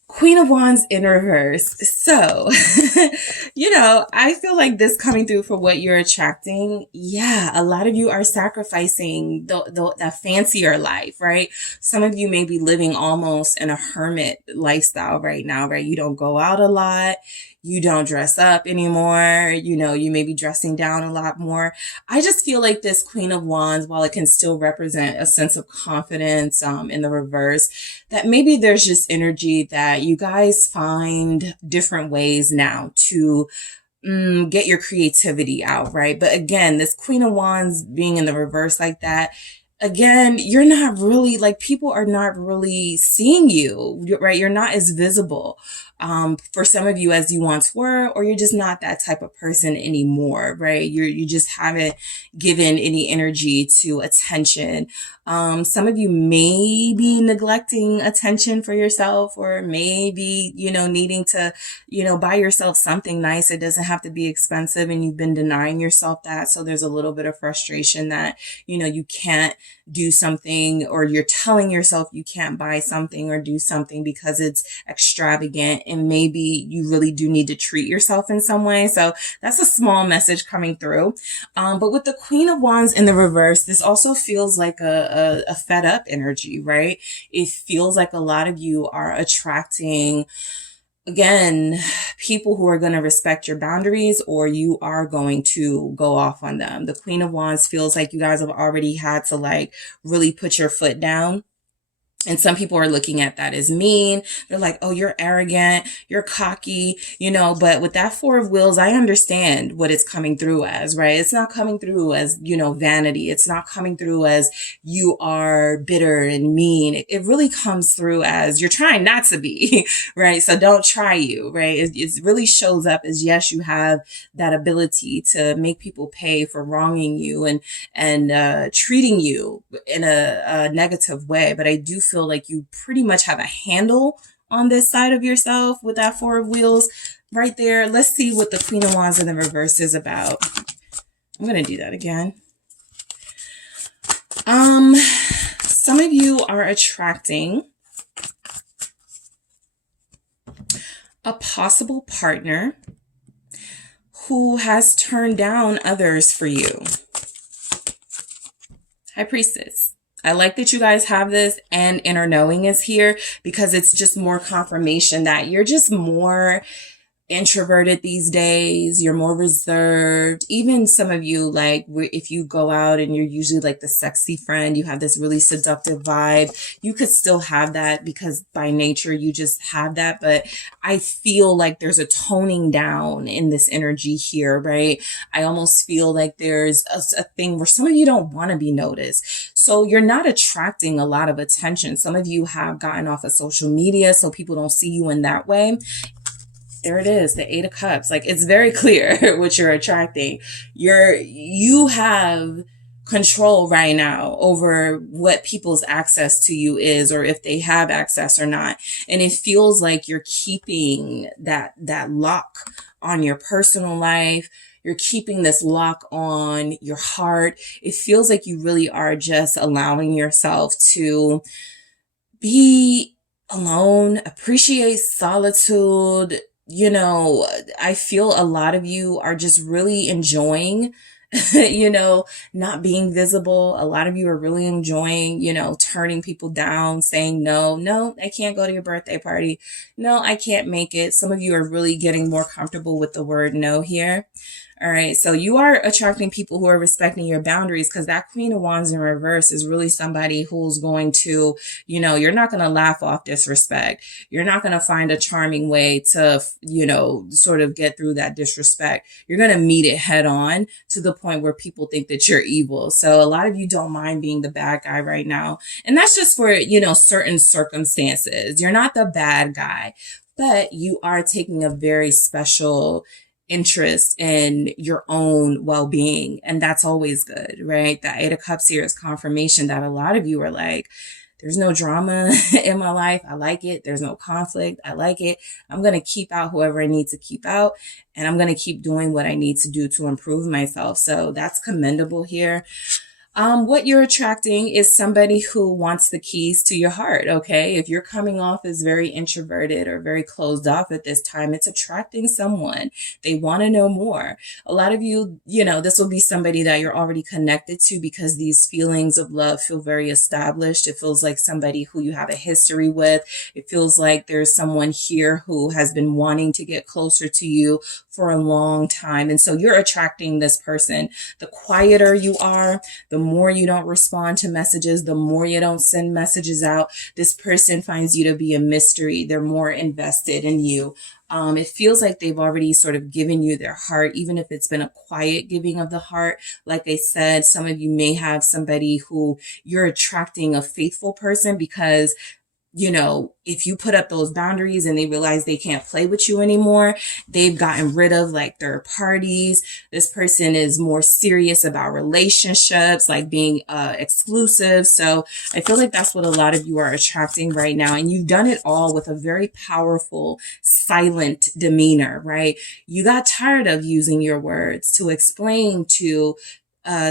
Queen of Wands in reverse. So, I feel like this coming through for what you're attracting. Yeah, a lot of you are sacrificing the fancier life, right? Some of you may be living almost in a hermit lifestyle right now, right? You don't go out a lot. You don't dress up anymore. You may be dressing down a lot more. I just feel like this Queen of Wands, while it can still represent a sense of confidence in the reverse, that maybe there's just energy that you guys find different ways now to get your creativity out, right? But again, this Queen of Wands being in the reverse like that, again, you're not really, people are not really seeing you, right? You're not as visible, for some of you as you once were, or you're just not that type of person anymore, right? You just haven't given any energy to attention. Some of you may be neglecting attention for yourself, or maybe, needing to, buy yourself something nice. It doesn't have to be expensive, and you've been denying yourself that. So there's a little bit of frustration that, you can't do something, or you're telling yourself you can't buy something or do something because it's extravagant, and maybe you really do need to treat yourself in some way. So that's a small message coming through. But with the Queen of Wands in the reverse, this also feels like a fed up energy, right? It feels like a lot of you are attracting, again, people who are going to respect your boundaries, or you are going to go off on them. The Queen of Wands feels like you guys have already had to really put your foot down And some people are looking at that as mean. They're like, oh, you're arrogant, you're cocky, you know, but with that Four of Wheels, I understand what it's coming through as, right? It's not coming through as, you know, vanity. It's not coming through as you are bitter and mean. It really comes through as you're trying not to be, right? So don't try you, right? It really shows up as, yes, you have that ability to make people pay for wronging you and treating you in a negative way. But I do feel like you pretty much have a handle on this side of yourself with that Four of Wheels right there. Let's see what the Queen of Wands in the reverse is about. I'm going to do that again. Some of you are attracting a possible partner who has turned down others for you. High Priestess. I like that you guys have this, and inner knowing is here because it's just more confirmation that you're just more introverted these days. You're more reserved. Even some of you, like if you go out and you're usually like the sexy friend, you have this really seductive vibe. You could still have that because by nature you just have that. But I feel like there's a toning down in this energy here, right? I almost feel like there's a thing where some of you don't want to be noticed. So you're not attracting a lot of attention. Some of you have gotten off of social media so people don't see you in that way. There it is, the Eight of Cups. Like, it's very clear what you're attracting. You have control right now over what people's access to you is, or if they have access or not. And it feels like you're keeping that lock on your personal life. You're keeping this lock on your heart. It feels like you really are just allowing yourself to be alone, appreciate solitude. You know, I feel a lot of you are just really enjoying, you know, not being visible. A lot of you are really enjoying, you know, turning people down, saying, no, I can't go to your birthday party. No, I can't make it. Some of you are really getting more comfortable with the word no here. All right. So you are attracting people who are respecting your boundaries, because that Queen of Wands in reverse is really somebody who's going to, you know, you're not going to laugh off disrespect. You're not going to find a charming way to, you know, sort of get through that disrespect. You're going to meet it head on to the point where people think that you're evil. So a lot of you don't mind being the bad guy right now. And that's just for, you know, certain circumstances. You're not the bad guy, but you are taking a very special interest in your own well-being. And that's always good, right? The Eight of Cups here is confirmation that a lot of you are like, there's no drama in my life. I like it. There's no conflict. I like it. I'm going to keep out whoever I need to keep out. And I'm going to keep doing what I need to do to improve myself. So that's commendable here. What you're attracting is somebody who wants the keys to your heart, okay? If you're coming off as very introverted or very closed off at this time, it's attracting someone. They want to know more. A lot of you, you know, this will be somebody that you're already connected to because these feelings of love feel very established. It feels like somebody who you have a history with. It feels like there's someone here who has been wanting to get closer to you for a long time. And so you're attracting this person. The quieter you are, the more you don't respond to messages, the more you don't send messages out, this person finds you to be a mystery. They're more invested in you. It feels like they've already sort of given you their heart, even if it's been a quiet giving of the heart. Like I said, some of you may have somebody who you're attracting, a faithful person, because you know, if you put up those boundaries and they realize they can't play with you anymore, they've gotten rid of like third parties. This person is more serious about relationships, like being exclusive. So I feel like that's what a lot of you are attracting right now. And you've done it all with a very powerful, silent demeanor, right? You got tired of using your words to explain to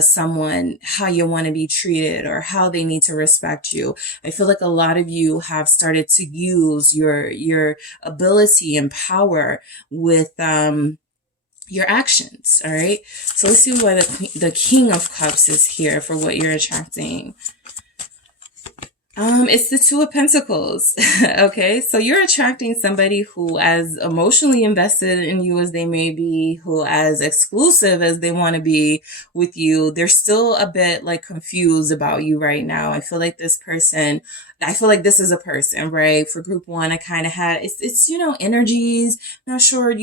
someone how you want to be treated or how they need to respect you. I feel like a lot of you have started to use your ability and power with your actions. All right. So let's see why the King of Cups is here for what you're attracting. It's the Two of Pentacles. Okay, so you're attracting somebody who, as emotionally invested in you as they may be, who as exclusive as they want to be with you, they're still a bit like confused about you right now. I feel like this is a person, right? For group one, I kind of had, it's, energies, not sure,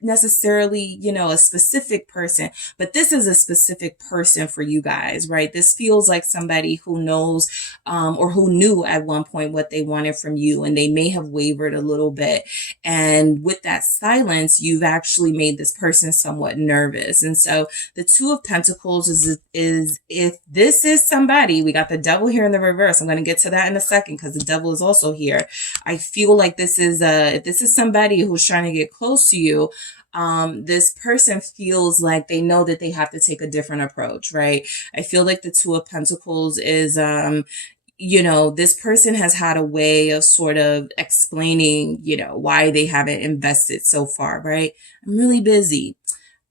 necessarily, a specific person, but this is a specific person for you guys, right? This feels like somebody who knows, or who knew at one point what they wanted from you, and they may have wavered a little bit. And with that silence, you've actually made this person somewhat nervous. And so the Two of Pentacles is if this is somebody, we got the Devil here in the reverse. I'm going to get to that in a second because the Devil is also here. I feel like if this is somebody who's trying to get close to you, this person feels like they know that they have to take a different approach, right? I feel like the Two of Pentacles is, this person has had a way of sort of explaining, why they haven't invested so far, right? I'm really busy.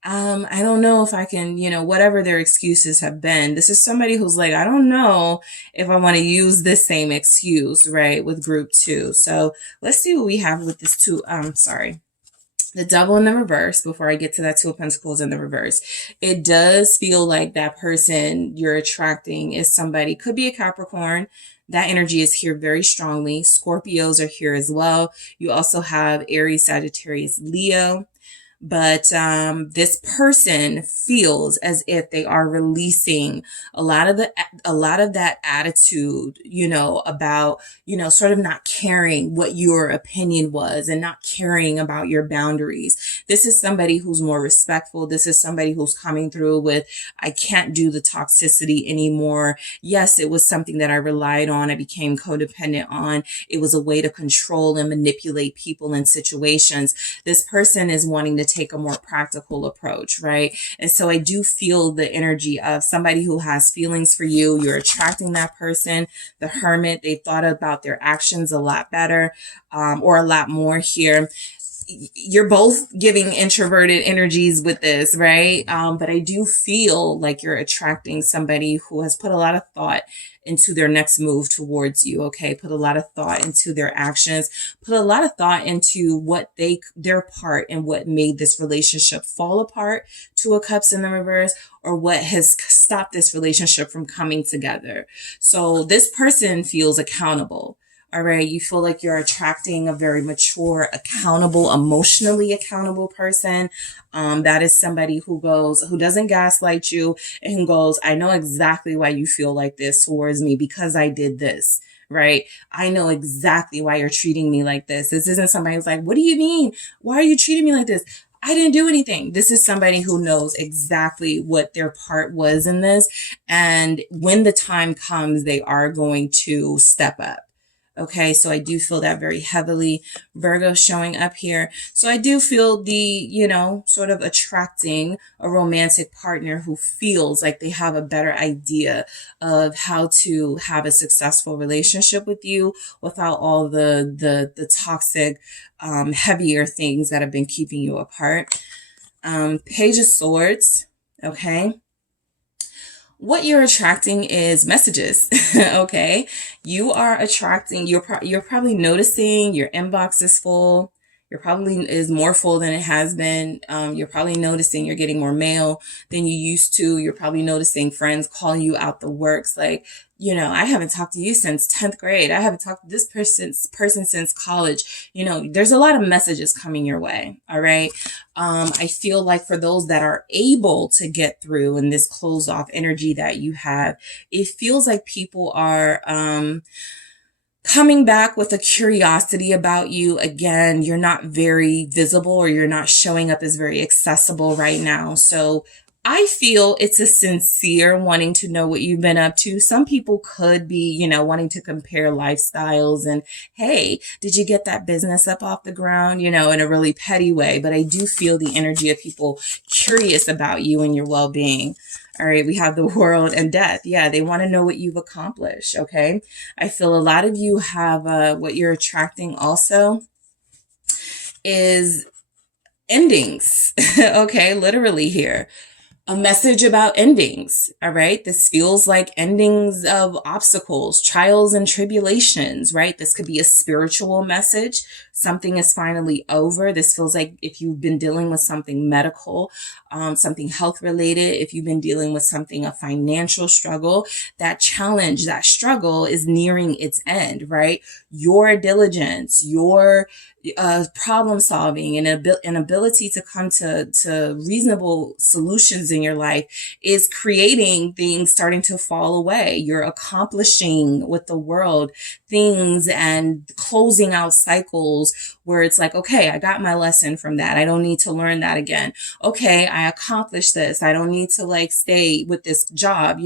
I don't know if I can, whatever their excuses have been. This is somebody who's like, I don't know if I want to use this same excuse, right, with group two. So let's see what we have with this the Devil in the reverse, before I get to that Two of Pentacles in the reverse. It does feel like that person you're attracting is somebody, could be a Capricorn. That energy is here very strongly. Scorpios are here as well. You also have Aries, Sagittarius, Leo. But this person feels as if they are releasing a lot of that attitude, about, sort of not caring what your opinion was and not caring about your boundaries. This is somebody who's more respectful. This is somebody who's coming through with, I can't do the toxicity anymore. Yes, it was something that I relied on. I became codependent on. It was a way to control and manipulate people and situations. This person is wanting to take a more practical approach, right? And so I do feel the energy of somebody who has feelings for you. You're attracting that person. The Hermit, they've thought about their actions a lot better, or a lot more here. You're both giving introverted energies with this, right? But I do feel like you're attracting somebody who has put a lot of thought into their next move towards you, okay? Put a lot of thought into their actions, put a lot of thought into what their part and what made this relationship fall apart, Two of Cups in the reverse, or what has stopped this relationship from coming together. So this person feels accountable. All right. You feel like you're attracting a very mature, accountable, emotionally accountable person. That is somebody who doesn't gaslight you and who goes, I know exactly why you feel like this towards me because I did this, right? I know exactly why you're treating me like this. This isn't somebody who's like, what do you mean? Why are you treating me like this? I didn't do anything. This is somebody who knows exactly what their part was in this. And when the time comes, they are going to step up. Okay, so I do feel that very heavily. Virgo showing up here. So I do feel the, sort of attracting a romantic partner who feels like they have a better idea of how to have a successful relationship with you without all the toxic, heavier things that have been keeping you apart. Page of Swords. Okay. What you're attracting is messages. Okay. You are attracting, you're probably noticing your inbox is full. Your probably is more full than it has been. You're probably noticing you're getting more mail than you used to. You're probably noticing friends calling you out the works. Like, I haven't talked to you since 10th grade. I haven't talked to this person since college. There's a lot of messages coming your way. All right. I feel like for those that are able to get through in this closed off energy that you have, it feels like people are, coming back with a curiosity about you. Again, you're not very visible, or you're not showing up as very accessible right now. So I feel it's a sincere wanting to know what you've been up to. Some people could be, wanting to compare lifestyles and, hey, did you get that business up off the ground, in a really petty way. But I do feel the energy of people curious about you and your well-being. All right, we have the World and Death. Yeah, they want to know what you've accomplished, okay? I feel a lot of you have what you're attracting also is endings, okay? Literally here. a message about endings. All right. This feels like endings of obstacles, trials and tribulations, right? This could be a spiritual message. Something is finally over. This feels like if you've been dealing with something medical, something health related, if you've been dealing with something, a financial struggle, that challenge, that struggle is nearing its end, right? Your diligence, your problem solving and an ability to come to reasonable solutions in your life is creating things starting to fall away. You're accomplishing with the world things and closing out cycles where it's like, okay, I got my lesson from that. I don't need to learn that again. Okay, I accomplished this. I don't need to like stay with this job.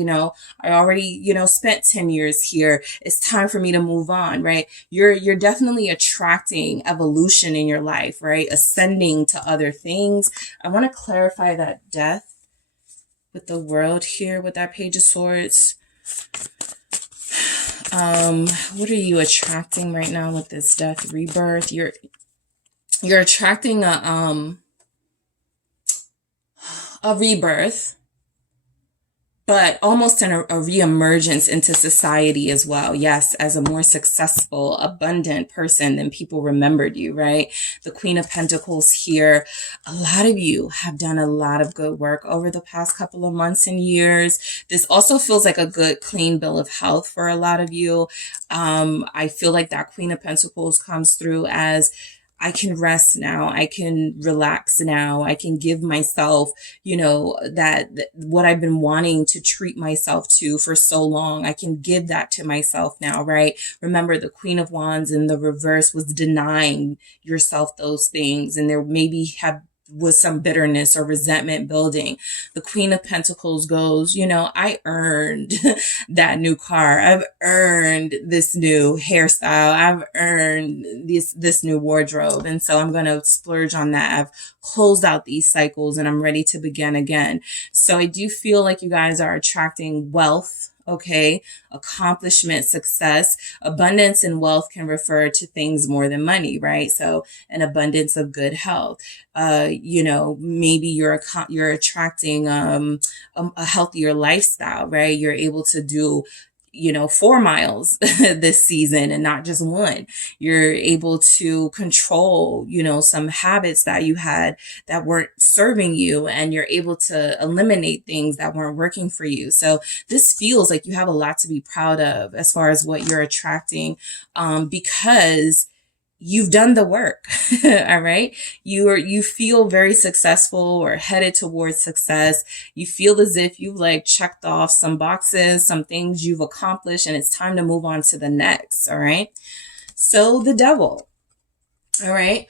I already, spent 10 years here. It's time for me to move on, right? You're definitely attracting evolution in your life, right? Ascending to other things. I want to clarify that death with the world here with that Page of Swords. What are you attracting right now with this death rebirth? You're attracting a rebirth, but almost a reemergence into society as well. Yes, as a more successful, abundant person than people remembered you, right? The Queen of Pentacles here. A lot of you have done a lot of good work over the past couple of months and years. This also feels like a good, clean bill of health for a lot of you. I feel like that Queen of Pentacles comes through as I can rest now. I can relax now. I can give myself, that what I've been wanting to treat myself to for so long. I can give that to myself now, right? Remember, the Queen of Wands in the reverse was denying yourself those things. And there maybe was some bitterness or resentment building. The Queen of Pentacles goes, I earned that new car. I've earned this new hairstyle. I've earned this new wardrobe. And so I'm going to splurge on that. I've closed out these cycles and I'm ready to begin again. So I do feel like you guys are attracting wealth. Okay. Accomplishment, success, abundance and wealth can refer to things more than money, right? So an abundance of good health. Maybe you're attracting, a healthier lifestyle, right? You're able to do 4 miles this season and not just one. You're able to control, some habits that you had that weren't serving you, and you're able to eliminate things that weren't working for you. So this feels like you have a lot to be proud of as far as what you're attracting, because you've done the work. All right. You feel very successful or headed towards success. You feel as if you've like checked off some boxes, some things you've accomplished, and it's time to move on to the next. All right. So the Devil. All right.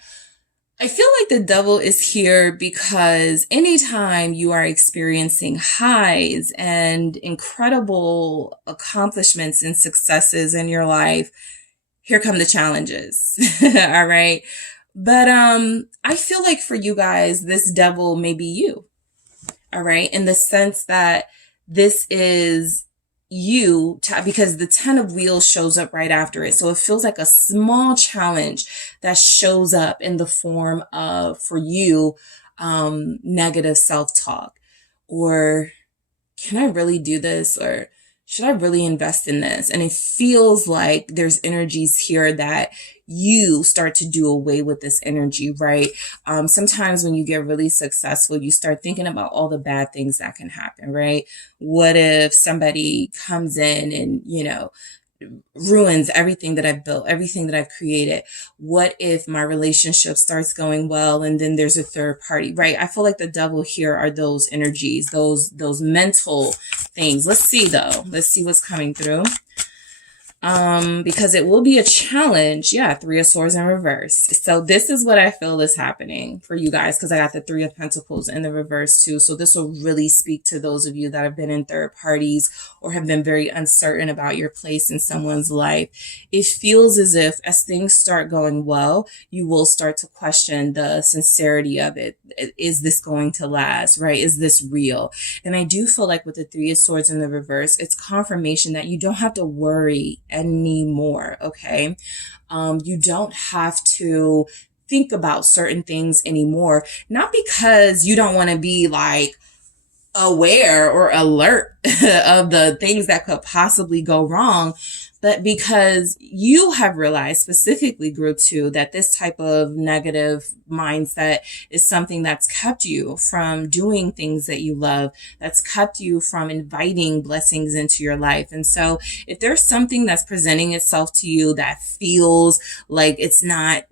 I feel like the Devil is here because anytime you are experiencing highs and incredible accomplishments and successes in your life, here come the challenges. All right. But I feel like for you guys, this Devil may be you. All right. In the sense that this is you, because the 10 of Wheels shows up right after it. So it feels like a small challenge that shows up in the form of, for you, negative self-talk, or can I really do this? Or should I really invest in this? And it feels like there's energies here that you start to do away with this energy, right? Sometimes when you get really successful, you start thinking about all the bad things that can happen, right? What if somebody comes in and, ruins everything that I've built, everything that I've created? What if my relationship starts going well and then there's a third party, right? I feel like the Devil here are those energies, those mental things. Let's see though. Let's see what's coming through. Because it will be a challenge. Yeah, 3 of Swords in reverse. So this is what I feel is happening for you guys, because I got the 3 of Pentacles in the reverse too. So this will really speak to those of you that have been in third parties or have been very uncertain about your place in someone's life. It feels as if as things start going well, you will start to question the sincerity of it. Is this going to last, right? Is this real? And I do feel like with the 3 of Swords in the reverse, it's confirmation that you don't have to worry anymore. Okay. You don't have to think about certain things anymore. Not because you don't want to be like aware or alert of the things that could possibly go wrong, but because you have realized specifically, group 2, that this type of negative mindset is something that's kept you from doing things that you love, that's kept you from inviting blessings into your life. And so if there's something that's presenting itself to you that feels like it's not,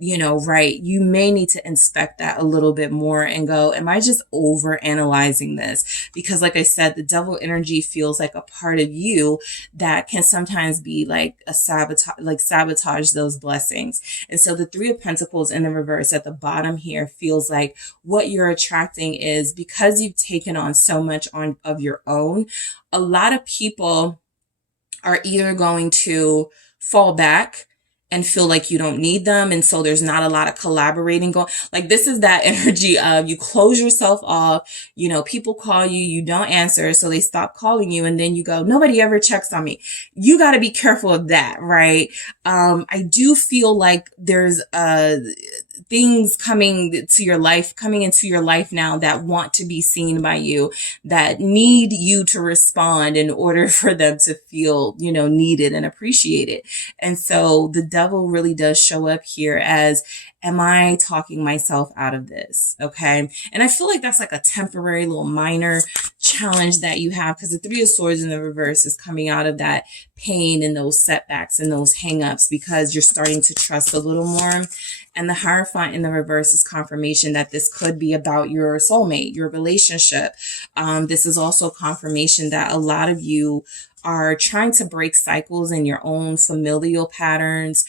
right, you may need to inspect that a little bit more and go, am I just over analyzing this? Because like I said, the devil energy feels like a part of you that can sometimes be like a sabotage those blessings. And so the 3 of Pentacles in the reverse at the bottom here feels like what you're attracting is, because you've taken on so much of your own, a lot of people are either going to fall back and feel like you don't need them. And so there's not a lot of collaborating going. Like, this is that energy of you close yourself off, people call you, you don't answer. So they stop calling you. And then you go, nobody ever checks on me. You got to be careful of that. Right. I do feel like there's, things coming into your life now that want to be seen by you, that need you to respond in order for them to feel, needed and appreciated. And so the devil really does show up here as, am I talking myself out of this? Okay. And I feel like that's like a temporary little minor challenge that you have, because the 3 of Swords in the reverse is coming out of that pain and those setbacks and those hangups, because you're starting to trust a little more. And the Hierophant in the reverse is confirmation that this could be about your soulmate, your relationship. This is also confirmation that a lot of you are trying to break cycles in your own familial patterns.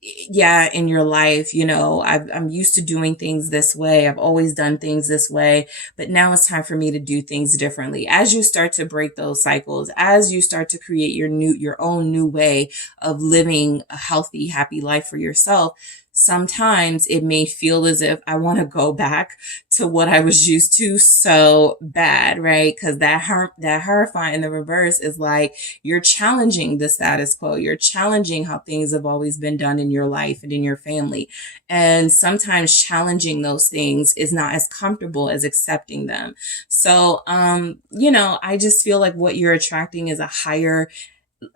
Yeah, in your life, I'm used to doing things this way. I've always done things this way, but now it's time for me to do things differently. As you start to break those cycles, as you start to create your own new way of living a healthy, happy life for yourself, sometimes it may feel as if I want to go back to what I was used to so bad, right? Because that Hierophant in the reverse is like, you're challenging the status quo. You're challenging how things have always been done in your life and in your family. And sometimes challenging those things is not as comfortable as accepting them. So, I just feel like what you're attracting is a higher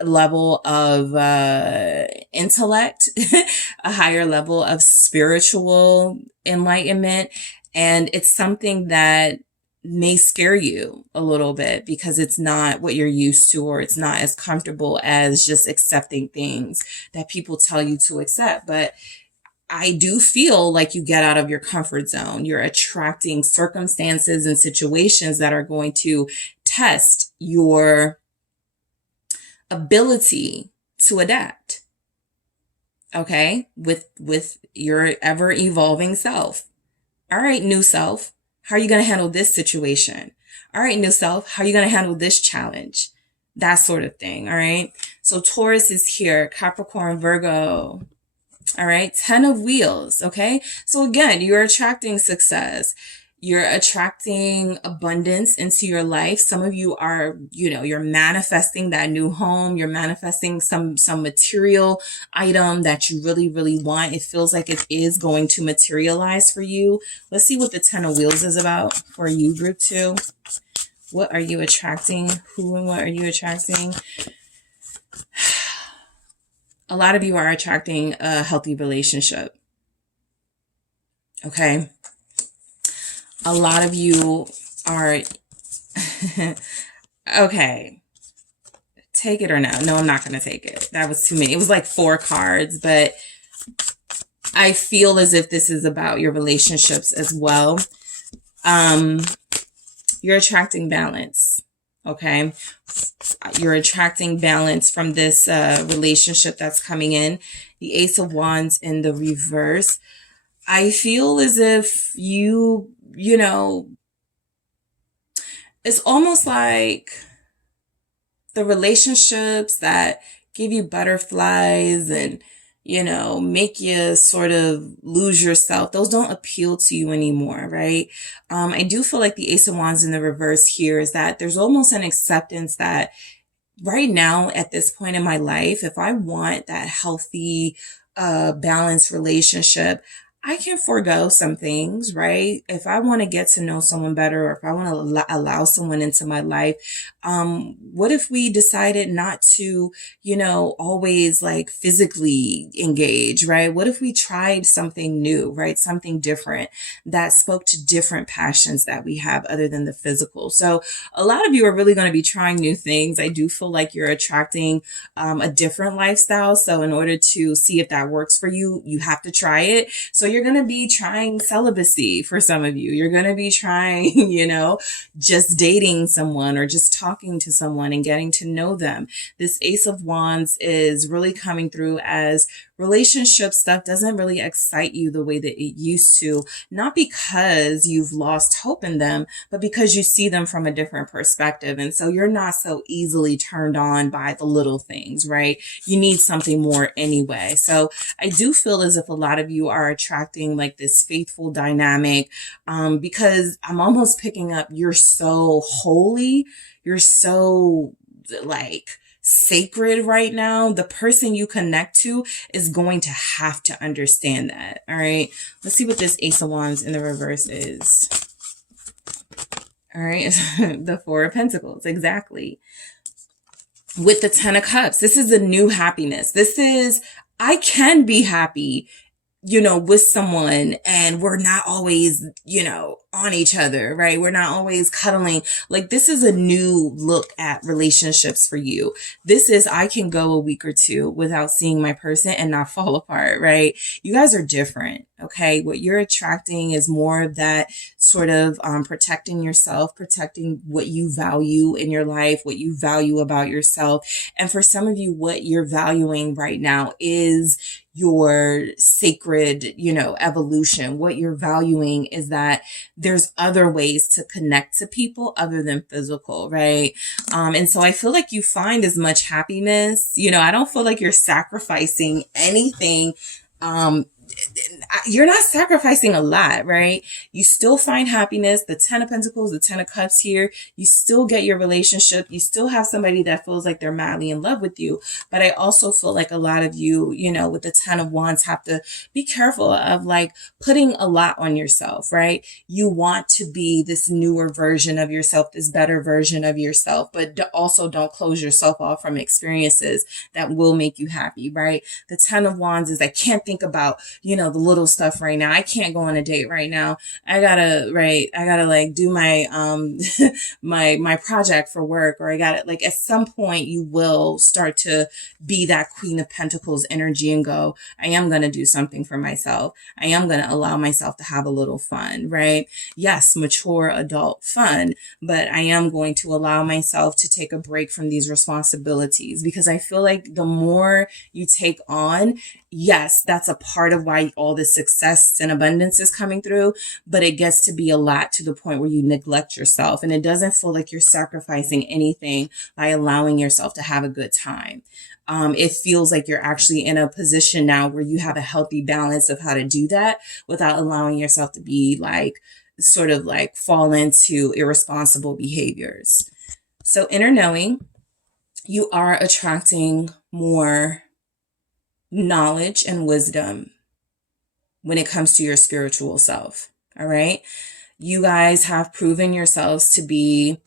level of intellect, a higher level of spiritual enlightenment. And it's something that may scare you a little bit because it's not what you're used to, or it's not as comfortable as just accepting things that people tell you to accept. But I do feel like you get out of your comfort zone. You're attracting circumstances and situations that are going to test your ability to adapt, okay, with your ever evolving self. All right, new self, how are you going to handle this situation? All right, new self, how are you going to handle this challenge? That sort of thing. All right. So Taurus is here, Capricorn, Virgo. All right. 10 of Wheels. Okay. So again, you're attracting success. You're attracting abundance into your life. Some of you are, you're manifesting that new home. You're manifesting some material item that you really, really want. It feels like it is going to materialize for you. Let's see what the 10 of Wheels is about for you, group 2. What are you attracting? Who and what are you attracting? A lot of you are attracting a healthy relationship. Okay. A lot of you are, okay, take it or no. No, I'm not going to take it. That was too many. It was like 4 cards, but I feel as if this is about your relationships as well. You're attracting balance. Okay. You're attracting balance from this relationship that's coming in. The Ace of Wands in the reverse. I feel as if it's almost like the relationships that give you butterflies and, make you sort of lose yourself. Those don't appeal to you anymore, right? I do feel like the Ace of Wands in the reverse here is that there's almost an acceptance that right now at this point in my life, if I want that healthy, balanced relationship, I can forego some things, right? If I want to get to know someone better, or if I want to allow someone into my life, what if we decided not to, always like physically engage, right? What if we tried something new, right? Something different that spoke to different passions that we have other than the physical. So a lot of you are really going to be trying new things. I do feel like you're attracting a different lifestyle. So in order to see if that works for you, you have to try it. So you're going to be trying celibacy for some of you. You're going to be trying, just dating someone or just talking to someone and getting to know them. This Ace of Wands is really coming through as relationship stuff doesn't really excite you the way that it used to, not because you've lost hope in them, but because you see them from a different perspective. And so you're not so easily turned on by the little things, right? You need something more anyway. So I do feel as if a lot of you are attracting like this faithful dynamic, because I'm almost picking up, you're so holy, you're so like sacred right now. The person you connect to is going to have to understand that. All right. Let's see what this Ace of Wands in the reverse is. All right. The Four of Pentacles. Exactly. With the Ten of Cups. This is a new happiness. This is, I can be happy, with someone, and we're not always, on each other, right? We're not always cuddling. Like, this is a new look at relationships for you. This is, I can go a week or two without seeing my person and not fall apart, right? You guys are different. Okay. What you're attracting is more of that sort of, protecting yourself, protecting what you value in your life, what you value about yourself. And for some of you, what you're valuing right now is your sacred, evolution. What you're valuing is that there's other ways to connect to people other than physical, right? And so I feel like you find as much happiness, I don't feel like you're sacrificing anything. You're not sacrificing a lot, right? You still find happiness. The Ten of Pentacles, the Ten of Cups here, you still get your relationship. You still have somebody that feels like they're madly in love with you. But I also feel like a lot of you, with the Ten of Wands, have to be careful of like putting a lot on yourself, right? You want to be this newer version of yourself, this better version of yourself, but also don't close yourself off from experiences that will make you happy, right? The Ten of Wands is, I can't think about, the little stuff right now. I can't go on a date right now. I gotta like do my, my project for work, or I gotta like, at some point you will start to be that Queen of Pentacles energy and go, I am going to do something for myself. I am going to allow myself to have a little fun, right? Yes, mature adult fun, but I am going to allow myself to take a break from these responsibilities, because I feel like the more you take on, yes, that's a part of why all this success and abundance is coming through, but it gets to be a lot to the point where you neglect yourself, and it doesn't feel like you're sacrificing anything by allowing yourself to have a good time. It feels like you're actually in a position now where you have a healthy balance of how to do that without allowing yourself to be like, sort of like fall into irresponsible behaviors. So inner knowing, you are attracting more knowledge and wisdom when it comes to your spiritual self. All right. You guys have proven yourselves to be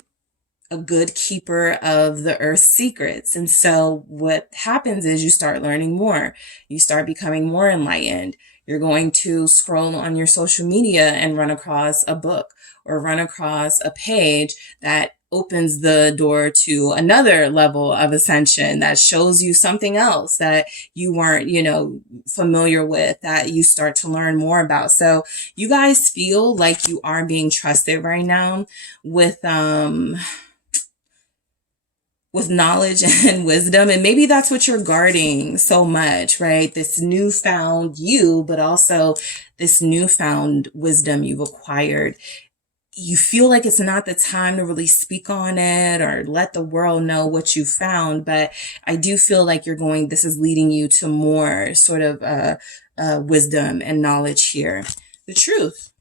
a good keeper of the earth's secrets. And so what happens is you start learning more. You start becoming more enlightened. You're going to scroll on your social media and run across a book or run across a page that opens the door to another level of ascension, that shows you something else that you weren't, familiar with, that you start to learn more about. So you guys feel like you are being trusted right now with knowledge and wisdom. And maybe that's what you're guarding so much, right? This newfound you, but also this newfound wisdom you've acquired. You feel like it's not the time to really speak on it or let the world know what you found. But I do feel like this is leading you to more sort of wisdom and knowledge here. The Truth.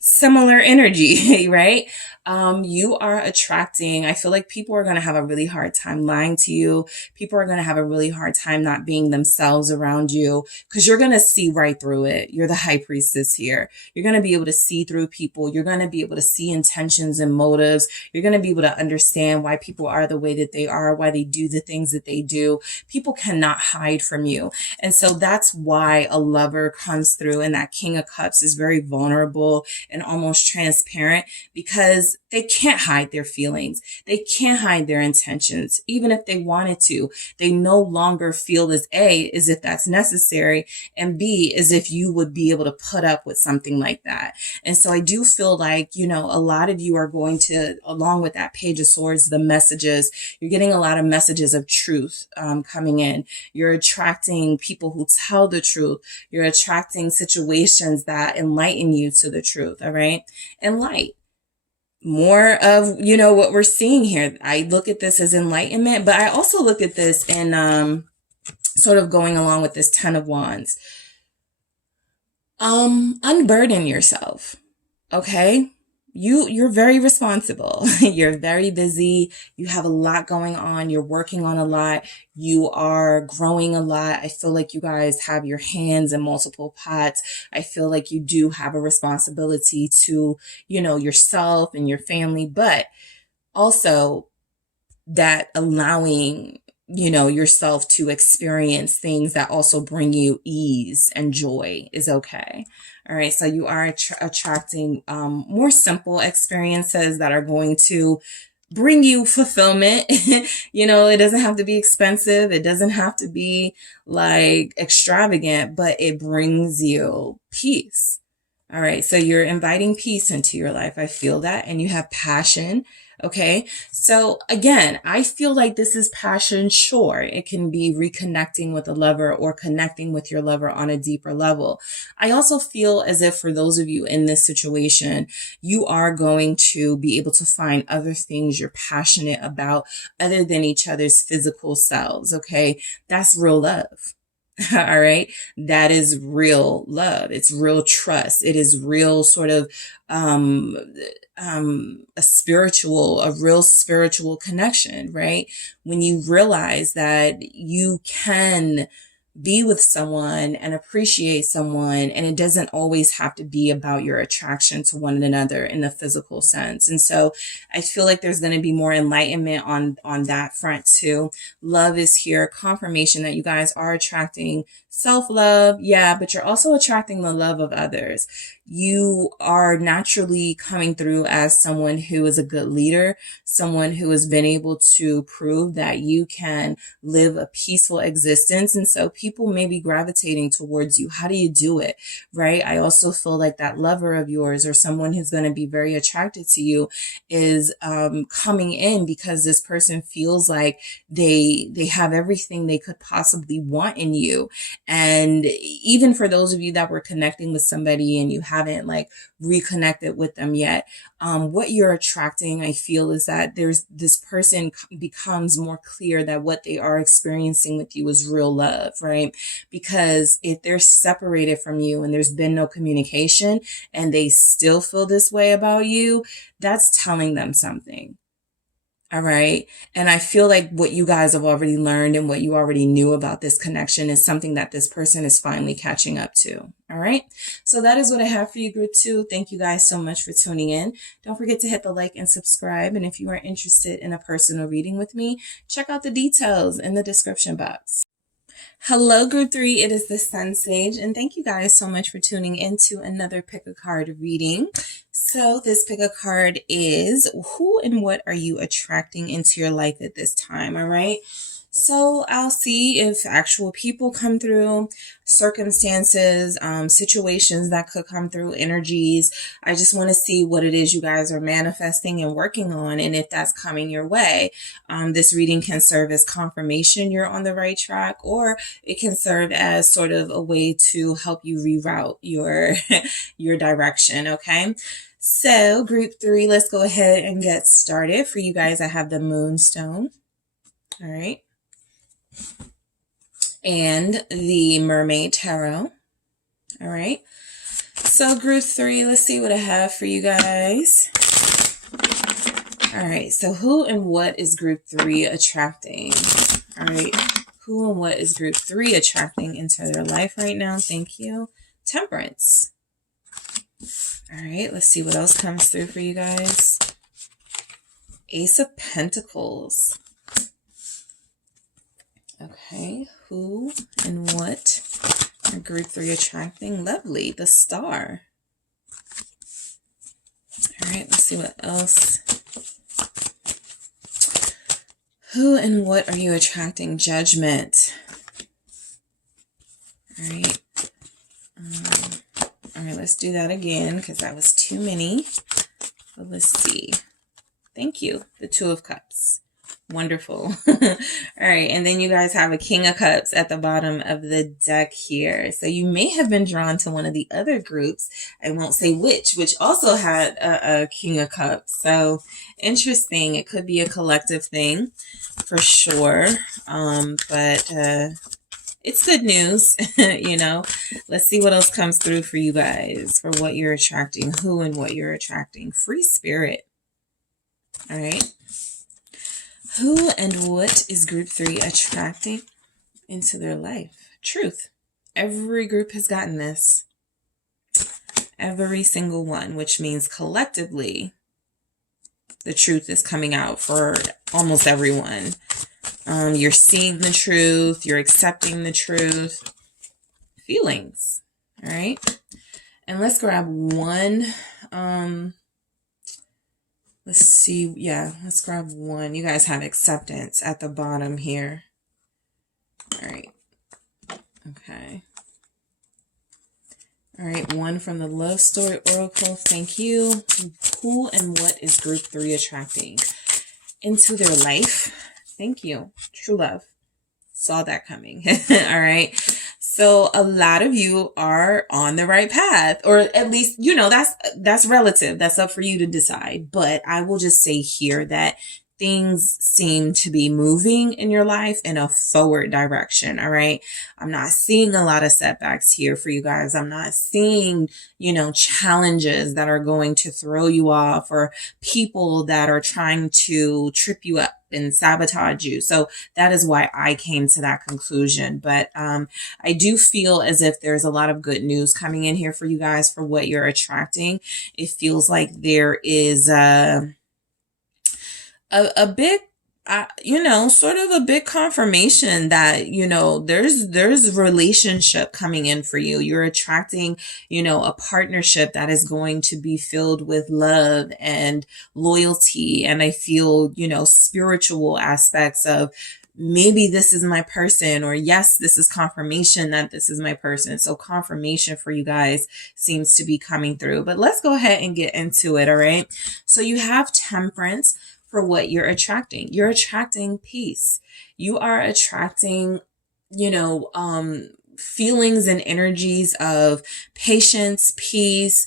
Similar energy, right? You are attracting, I feel like people are going to have a really hard time lying to you. People are going to have a really hard time not being themselves around you, because you're going to see right through it. You're the high priestess here. You're going to be able to see through people. You're going to be able to see intentions and motives. You're going to be able to understand why people are the way that they are, why they do the things that they do. People cannot hide from you. And so that's why a lover comes through, and that King of Cups is very vulnerable and almost transparent, because they can't hide their feelings. They can't hide their intentions. Even if they wanted to, they no longer feel as if that's necessary, and B, as if you would be able to put up with something like that. And so I do feel like, you know, a lot of you are going to, along with that Page of Swords, the messages, you're getting a lot of messages of truth coming in. You're attracting people who tell the truth. You're attracting situations that enlighten you to the truth. All right. And light. More of, you know, what we're seeing here. I look at this as enlightenment, but I also look at this in sort of going along with this 10 of Wands. Unburden yourself. Okay. You're very responsible. You're very busy. You have a lot going on. You're working on a lot. You are growing a lot. I feel like you guys have your hands in multiple pots. I feel like you do have a responsibility to, you know, yourself and your family, but also that allowing, you know, yourself to experience things that also bring you ease and joy is okay. All right. So you are attracting more simple experiences that are going to bring you fulfillment. You know, it doesn't have to be expensive. It doesn't have to be like extravagant, but it brings you peace. All right. So you're inviting peace into your life. I feel that. And you have passion. Okay. So again, I feel like this is passion. Sure. It can be reconnecting with a lover or connecting with your lover on a deeper level. I also feel as if for those of you in this situation, you are going to be able to find other things you're passionate about other than each other's physical selves. Okay. That's real love. All right. That is real love. It's real trust. It is real sort of, a real spiritual connection, right? When you realize that you can be with someone and appreciate someone, and it doesn't always have to be about your attraction to one another in the physical sense. And so I feel like there's going to be more enlightenment on that front too. Love is here, confirmation that you guys are attracting self-love. Yeah, but you're also attracting the love of others. You are naturally coming through as someone who is a good leader, someone who has been able to prove that you can live a peaceful existence. And so people may be gravitating towards you. How do you do it? Right? I also feel like that lover of yours or someone who's going to be very attracted to you is coming in because this person feels like they have everything they could possibly want in you. And even for those of you that were connecting with somebody and you haven't like reconnected with them yet, what you're attracting, I feel, is that this person becomes more clear that what they are experiencing with you is real love, right? Because if they're separated from you and there's been no communication and they still feel this way about you, that's telling them something. All right. And I feel like what you guys have already learned and what you already knew about this connection is something that this person is finally catching up to. All right. So that is what I have for you, group 2. Thank you guys so much for tuning in. Don't forget to hit the like and subscribe. And if you are interested in a personal reading with me, check out the details in the description box. Hello, group 3. It is the SunSage, and thank you guys so much for tuning in to another pick a card reading. So this pick a card is who and what are you attracting into your life at this time? All right. So I'll see if actual people come through, circumstances, situations that could come through, energies. I just want to see what it is you guys are manifesting and working on, and if that's coming your way. This reading can serve as confirmation you're on the right track, or it can serve as sort of a way to help you reroute your direction. Okay. So group 3, let's go ahead and get started. For you guys, I have the Moonstone. All right. And the Mermaid Tarot. All right. So group 3, let's see what I have for you guys. All right, so who and what is group 3 attracting? All right, who and what is group 3 attracting into their life right now? Thank you. Temperance. All right, let's see what else comes through for you guys. Ace of Pentacles. Okay, who and what are group 3 attracting? Lovely, the Star. All right, let's see what else. Who and what are you attracting? Judgment. All right. All right, let's do that again because that was too many. But let's see. Thank you. The Two of Cups. Wonderful. All right, and then you guys have a King of Cups at the bottom of the deck here. So you may have been drawn to one of the other groups. I won't say which also had a King of Cups. So interesting. It could be a collective thing for sure. But it's good news, you know. Let's see what else comes through for you guys, for what you're attracting, who and what you're attracting. Free spirit. All right. Who and what is group 3 attracting into their life? Truth. Every group has gotten this. Every single one, which means collectively, the truth is coming out for almost everyone. You're seeing the truth. You're accepting the truth. Feelings. All right. And let's grab one. Let's see. Yeah, let's grab one. You guys have acceptance at the bottom here. All right. Okay. All right. One from the Love Story Oracle. Thank you. Who and what is group 3 attracting into their life? Thank you. True love. Saw that coming. All right. So a lot of you are on the right path, or at least, you know, that's relative. That's up for you to decide. But I will just say here that things seem to be moving in your life in a forward direction. All right. I'm not seeing a lot of setbacks here for you guys. I'm not seeing, you know, challenges that are going to throw you off, or people that are trying to trip you up and sabotage you. So that is why I came to that conclusion. But I do feel as if there's a lot of good news coming in here for you guys for what you're attracting. It feels like there is a big, you know, sort of a big confirmation that, you know, there's relationship coming in for you. You're attracting, you know, a partnership that is going to be filled with love and loyalty. And I feel, you know, spiritual aspects of maybe this is my person, or yes, this is confirmation that this is my person. So confirmation for you guys seems to be coming through. But let's go ahead and get into it. All right. So you have Temperance. For what you're attracting. You're attracting peace. You are attracting, you know, feelings and energies of patience, peace.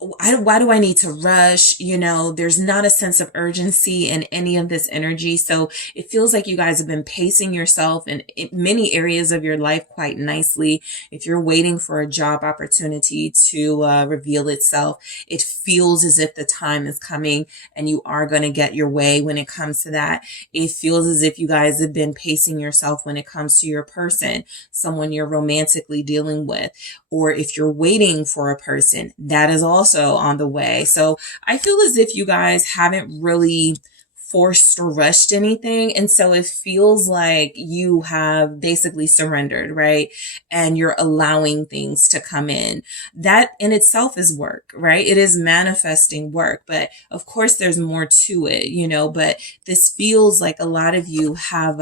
Why do I need to rush? You know, there's not a sense of urgency in any of this energy. So it feels like you guys have been pacing yourself in many areas of your life quite nicely. If you're waiting for a job opportunity to reveal itself, it feels as if the time is coming and you are going to get your way when it comes to that. It feels as if you guys have been pacing yourself when it comes to your person, someone you're romantically dealing with, or if you're waiting for a person, that is also on the way. So I feel as if you guys haven't really forced or rushed anything. And so it feels like you have basically surrendered, right? And you're allowing things to come in. That in itself is work, right? It is manifesting work, but of course there's more to it, you know, but this feels like a lot of you have,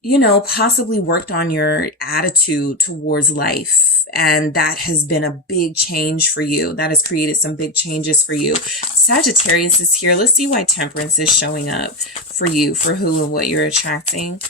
you know, possibly worked on your attitude towards life. And that has been a big change for you. That has created some big changes for you. Sagittarius is here. Let's see why Temperance is showing up for you, for who and what you're attracting.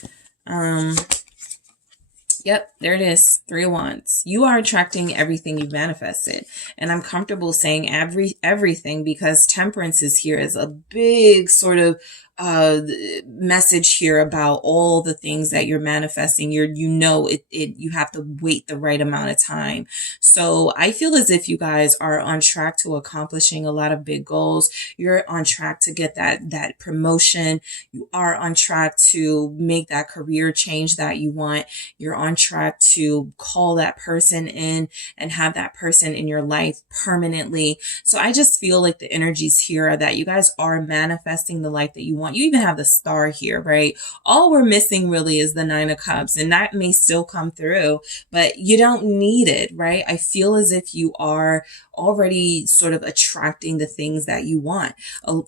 Yep, there it is. 3 of Wands. You are attracting everything you've manifested. And I'm comfortable saying everything because Temperance is here as a big sort of message here about all the things that you're manifesting. You have to wait the right amount of time. So I feel as if you guys are on track to accomplishing a lot of big goals. You're on track to get that promotion. You are on track to make that career change that you want. You're on track to call that person in and have that person in your life permanently. So I just feel like the energies here are that you guys are manifesting the life that you want. You even have the star here, right? All we're missing really is the 9 of Cups, and that may still come through, but you don't need it, right? I feel as if you are already sort of attracting the things that you want.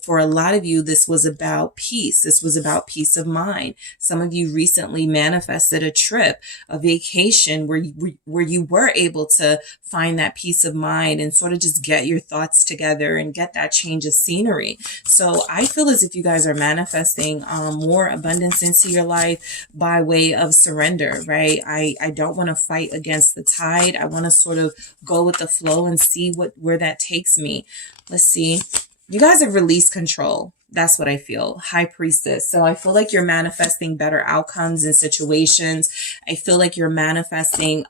For a lot of you, this was about peace. This was about peace of mind. Some of you recently manifested a trip, a vacation where you were able to find that peace of mind and sort of just get your thoughts together and get that change of scenery. So I feel as if you guys are manifesting more abundance into your life by way of surrender, right? I don't want to fight against the tide. I want to sort of go with the flow and see where that takes me. Let's see. You guys have released control. That's what I feel. High Priestess. So I feel like you're manifesting better outcomes in situations. I feel like you're manifesting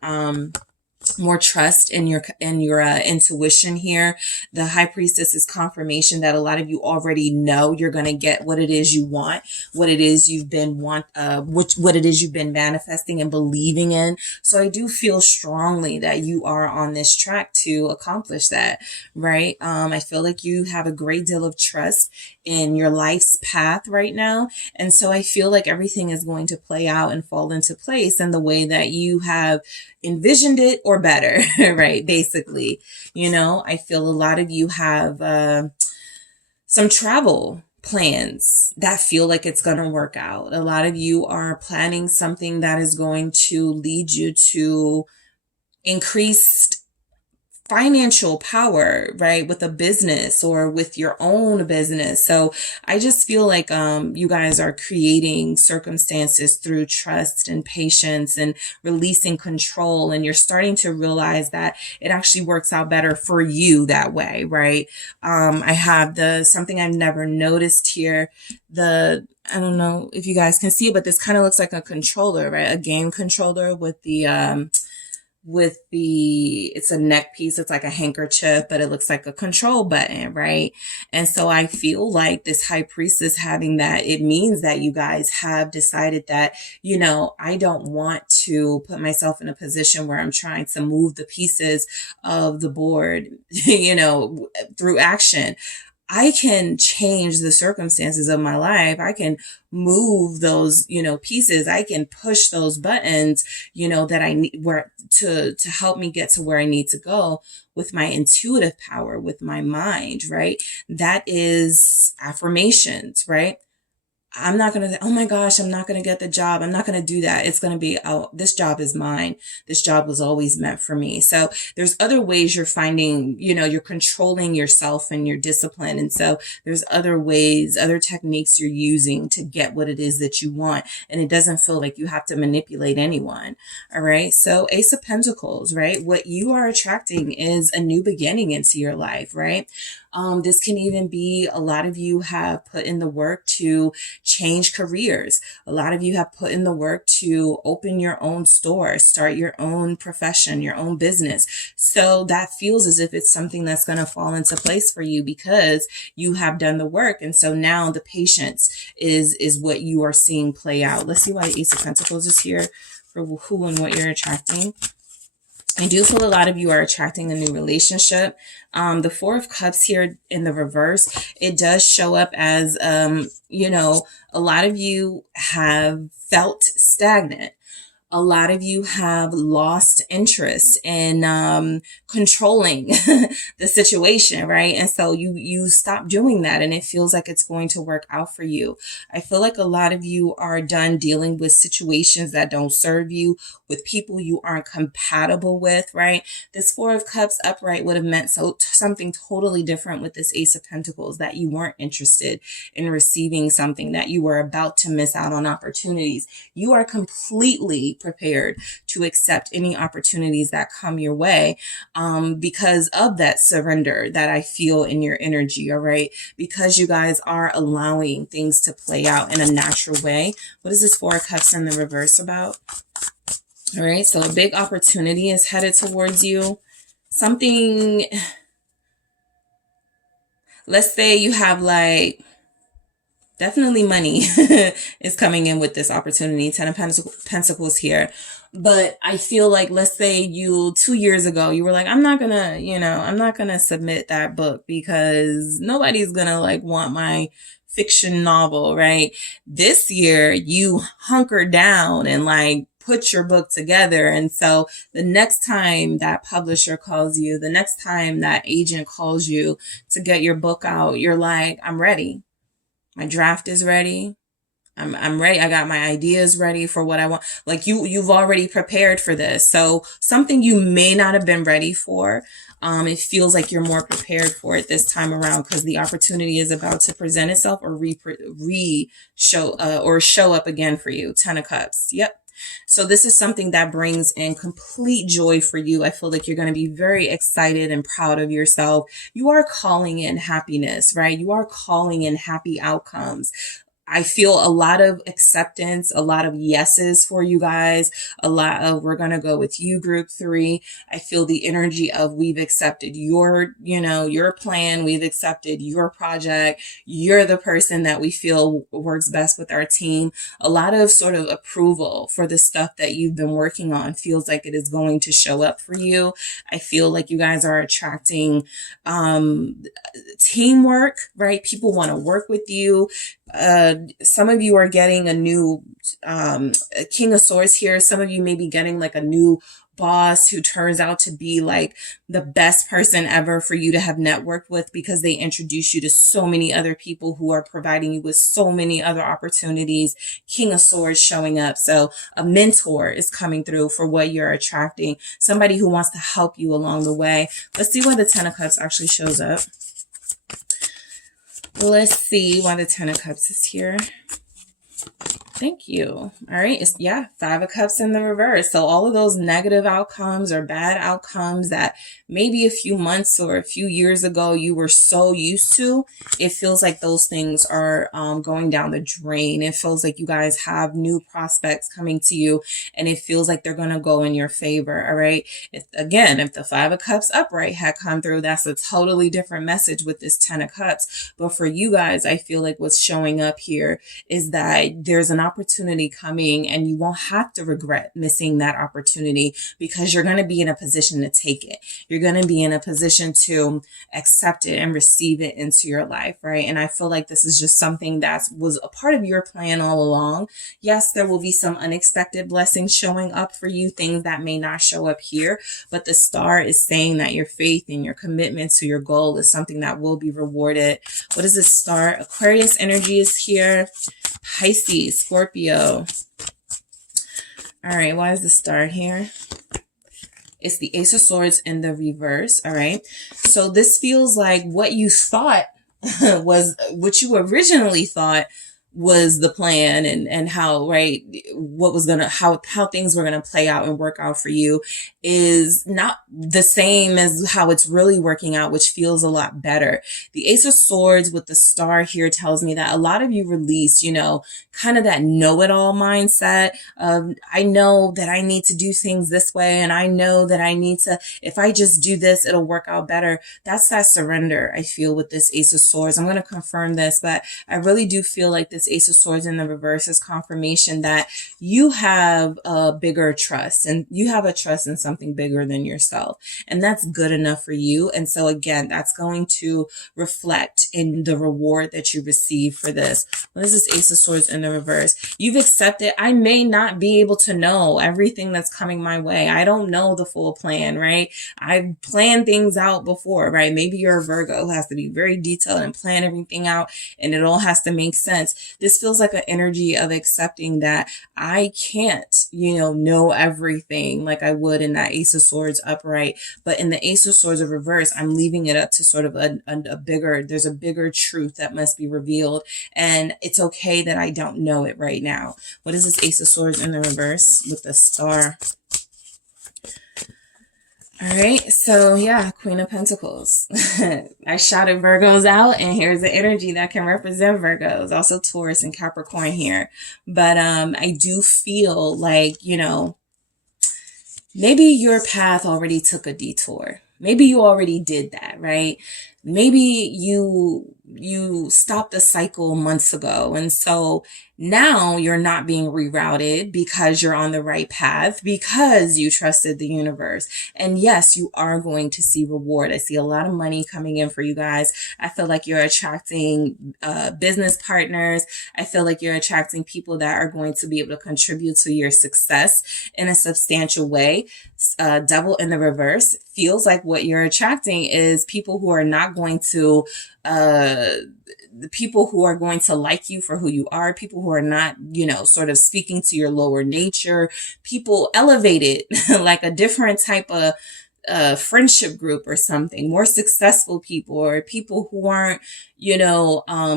more trust in your intuition here. The High Priestess is confirmation that a lot of you already know you're going to get what it is you want, what it is you've been manifesting and believing in. So I do feel strongly that you are on this track to accomplish that, right? I feel like you have a great deal of trust in your life's path right now. And so I feel like everything is going to play out and fall into place in the way that you have envisioned it or better, right? Basically, I feel a lot of you have some travel plans that feel like it's going to work out. A lot of you are planning something that is going to lead you to increased financial power, right? With a business or with your own business. So I just feel like you guys are creating circumstances through trust and patience and releasing control. And you're starting to realize that it actually works out better for you that way, right? I have something I've never noticed here. I don't know if you guys can see it, but this kind of looks like a controller, right? A game controller with it's a neck piece. It's like a handkerchief, but it looks like a control button, right? And so I feel like this High Priestess having that, it means that you guys have decided that, I don't want to put myself in a position where I'm trying to move the pieces of the board, through action. I can change the circumstances of my life. I can move those, pieces. I can push those buttons, that I need to help me get to where I need to go with my intuitive power, with my mind, right? That is affirmations, right? I'm not going to say, oh my gosh, I'm not going to get the job. I'm not going to do that. It's going to be, oh, this job is mine. This job was always meant for me. So there's other ways you're finding, you're controlling yourself and your discipline. And so there's other ways, other techniques you're using to get what it is that you want. And it doesn't feel like you have to manipulate anyone. All right. So Ace of Pentacles, right? What you are attracting is a new beginning into your life, right? This can even be a lot of you have put in the work to change careers. A lot of you have put in the work to open your own store, start your own profession, your own business. So that feels as if it's something that's going to fall into place for you because you have done the work. And so now the patience is what you are seeing play out. Let's see why the Ace of Pentacles is here for who and what you're attracting. I do feel a lot of you are attracting a new relationship. The Four of Cups here in the reverse, it does show up as, a lot of you have felt stagnant. A lot of you have lost interest in controlling the situation, right? And so you stop doing that and it feels like it's going to work out for you. I feel like a lot of you are done dealing with situations that don't serve you, with people you aren't compatible with, right? This Four of Cups upright would have meant something totally different with this Ace of Pentacles, that you weren't interested in receiving something, that you were about to miss out on opportunities. You are completely prepared to accept any opportunities that come your way, because of that surrender that I feel in your energy. All right. Because you guys are allowing things to play out in a natural way. What is this Four of Cups in the reverse about? All right. So a big opportunity is headed towards you. Something, let's say you have like, definitely money is coming in with this opportunity. Ten of Pentacles here. But I feel like, let's say 2 years ago, you were like, I'm not gonna submit that book because nobody's gonna like want my fiction novel, right? This year you hunker down and like put your book together. And so the next time that publisher calls you, the next time that agent calls you to get your book out, you're like, I'm ready. My draft is ready. I'm ready. I got my ideas ready for what I want. Like you've already prepared for this. So something you may not have been ready for. It feels like you're more prepared for it this time around because the opportunity is about to present itself or show up again for you. Ten of Cups. Yep. So this is something that brings in complete joy for you. I feel like you're going to be very excited and proud of yourself. You are calling in happiness, right? You are calling in happy outcomes. I feel a lot of acceptance, a lot of yeses for you guys, a lot of we're going to go with you, group 3. I feel the energy of we've accepted your plan. We've accepted your project. You're the person that we feel works best with our team. A lot of sort of approval for the stuff that you've been working on feels like it is going to show up for you. I feel like you guys are attracting teamwork, right? People want to work with you. Some of you are getting a new King of Swords here. Some of you may be getting like a new boss who turns out to be like the best person ever for you to have networked with because they introduce you to so many other people who are providing you with so many other opportunities. King of Swords showing up. So a mentor is coming through for what you're attracting. Somebody who wants to help you along the way. Let's see why the Ten of Cups actually shows up. Let's see why the Ten of Cups is here. Thank you. All right. It's, Five of Cups in the reverse. So all of those negative outcomes or bad outcomes that maybe a few months or a few years ago you were so used to, it feels like those things are going down the drain. It feels like you guys have new prospects coming to you and it feels like they're going to go in your favor. All right. If the Five of Cups upright had come through, that's a totally different message with this Ten of Cups. But for you guys, I feel like what's showing up here is that there's an opportunity coming and you won't have to regret missing that opportunity because you're going to be in a position to take it. You're going to be in a position to accept it and receive it into your life, right? And I feel like this is just something that was a part of your plan all along. Yes, there will be some unexpected blessings showing up for you, things that may not show up here, but the star is saying that your faith and your commitment to your goal is something that will be rewarded. What is this star? Aquarius energy is here. Pisces, Scorpio. All right, why is the star here? It's the Ace of Swords in the reverse. All right. So this feels like what you thought was what you originally thought was the plan and how, right, what was gonna, how things were gonna play out and work out for you is not the same as how it's really working out, which feels a lot better. The Ace of Swords with the star here tells me that a lot of you release, kind of that know-it-all mindset of, I know that I need to do things this way. And I know that I need to, if I just do this, it'll work out better. That's that surrender I feel with this Ace of Swords. I'm going to confirm this, but I really do feel like this Ace of Swords in the reverse is confirmation that you have a bigger trust and you have a trust in something bigger than yourself. And that's good enough for you. And so again, that's going to reflect in the reward that you receive for this. What is this Ace of Swords in the reverse? You've accepted, I may not be able to know everything that's coming my way. I don't know the full plan, right? I've planned things out before, right? Maybe you're a Virgo who has to be very detailed and plan everything out and it all has to make sense. This feels like an energy of accepting that I can't, know everything like I would in that Ace of Swords upright. But in the Ace of Swords of reverse, I'm leaving it up to sort of there's a bigger truth that must be revealed. And it's okay that I don't know it right now. What is this Ace of Swords in the reverse with the star? All right, so yeah, Queen of Pentacles. I shouted Virgos out, and here's the energy that can represent Virgos. Also Taurus and Capricorn here. But I do feel like, maybe your path already took a detour. Maybe you already did that, right? Maybe you stopped the cycle months ago. And so now you're not being rerouted because you're on the right path, because you trusted the universe. And yes, you are going to see reward. I see a lot of money coming in for you guys. I feel like you're attracting business partners. I feel like you're attracting people that are going to be able to contribute to your success in a substantial way. Devil in the reverse feels like what you're attracting is people who are not going to the people who are going to like you for who you are, people who are not, sort of speaking to your lower nature, people elevated, like a different type of friendship group or something, more successful people, or people who aren't,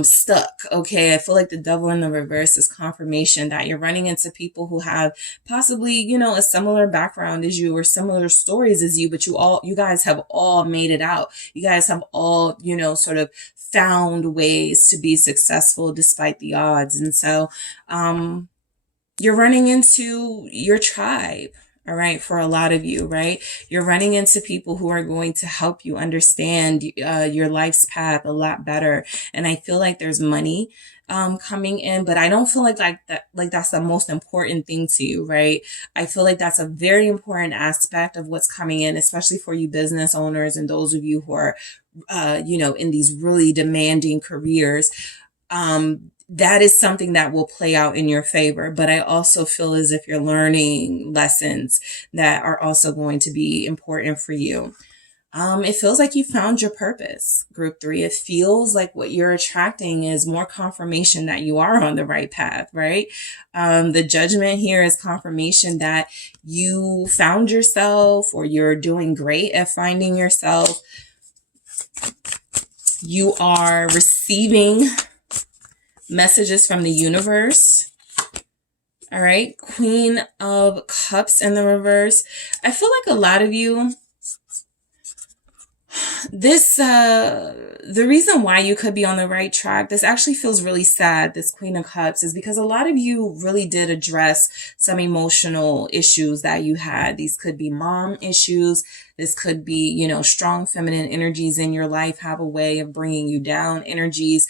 stuck. Okay. I feel like the devil in the reverse is confirmation that you're running into people who have possibly, a similar background as you or similar stories as you, but you guys have all made it out. You guys have all, sort of found ways to be successful despite the odds. And so, you're running into your tribe. All right. For a lot of you, right? You're running into people who are going to help you understand your life's path a lot better. And I feel like there's money coming in, but I don't feel like that's the most important thing to you, right? I feel like that's a very important aspect of what's coming in, especially for you business owners and those of you who are, in these really demanding careers. That is something that will play out in your favor. But I also feel as if you're learning lessons that are also going to be important for you. It feels like you found your purpose, group 3. It feels like what you're attracting is more confirmation that you are on the right path, right? The Judgment here is confirmation that you found yourself, or you're doing great at finding yourself. You are receiving messages from the universe. All right. Queen of Cups in the reverse. I feel like a lot of you, the reason why you could be on the right track, this actually feels really sad, this Queen of Cups, is because a lot of you really did address some emotional issues that you had. These could be mom issues. This could be, strong feminine energies in your life have a way of bringing you down energies.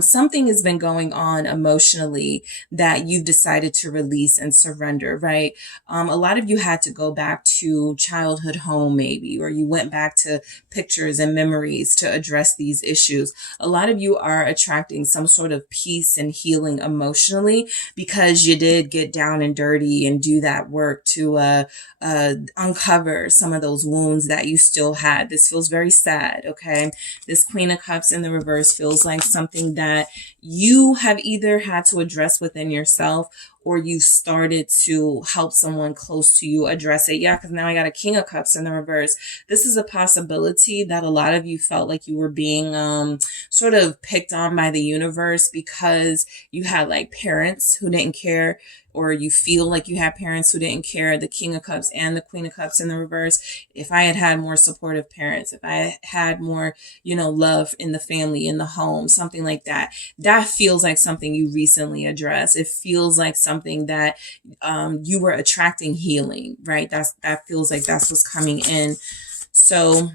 Something has been going on emotionally that you've decided to release and surrender, right? A lot of you had to go back to childhood home maybe, or you went back to pictures and memories to address these issues. A lot of you are attracting some sort of peace and healing emotionally because you did get down and dirty and do that work to uncover some of those wounds that you still had. This feels very sad, okay? This Queen of Cups in the reverse feels like something that you have either had to address within yourself, or you started to help someone close to you address it. Yeah, because now I got a King of Cups in the reverse. This is a possibility that a lot of you felt like you were being sort of picked on by the universe because you had like parents who didn't care, or you feel like you had parents who didn't care. The King of Cups and the Queen of Cups in the reverse. If I had had more supportive parents, if I had more, love in the family, in the home, something like that, that feels like something you recently addressed. It feels like something that you were attracting healing, right? That feels like that's what's coming in. So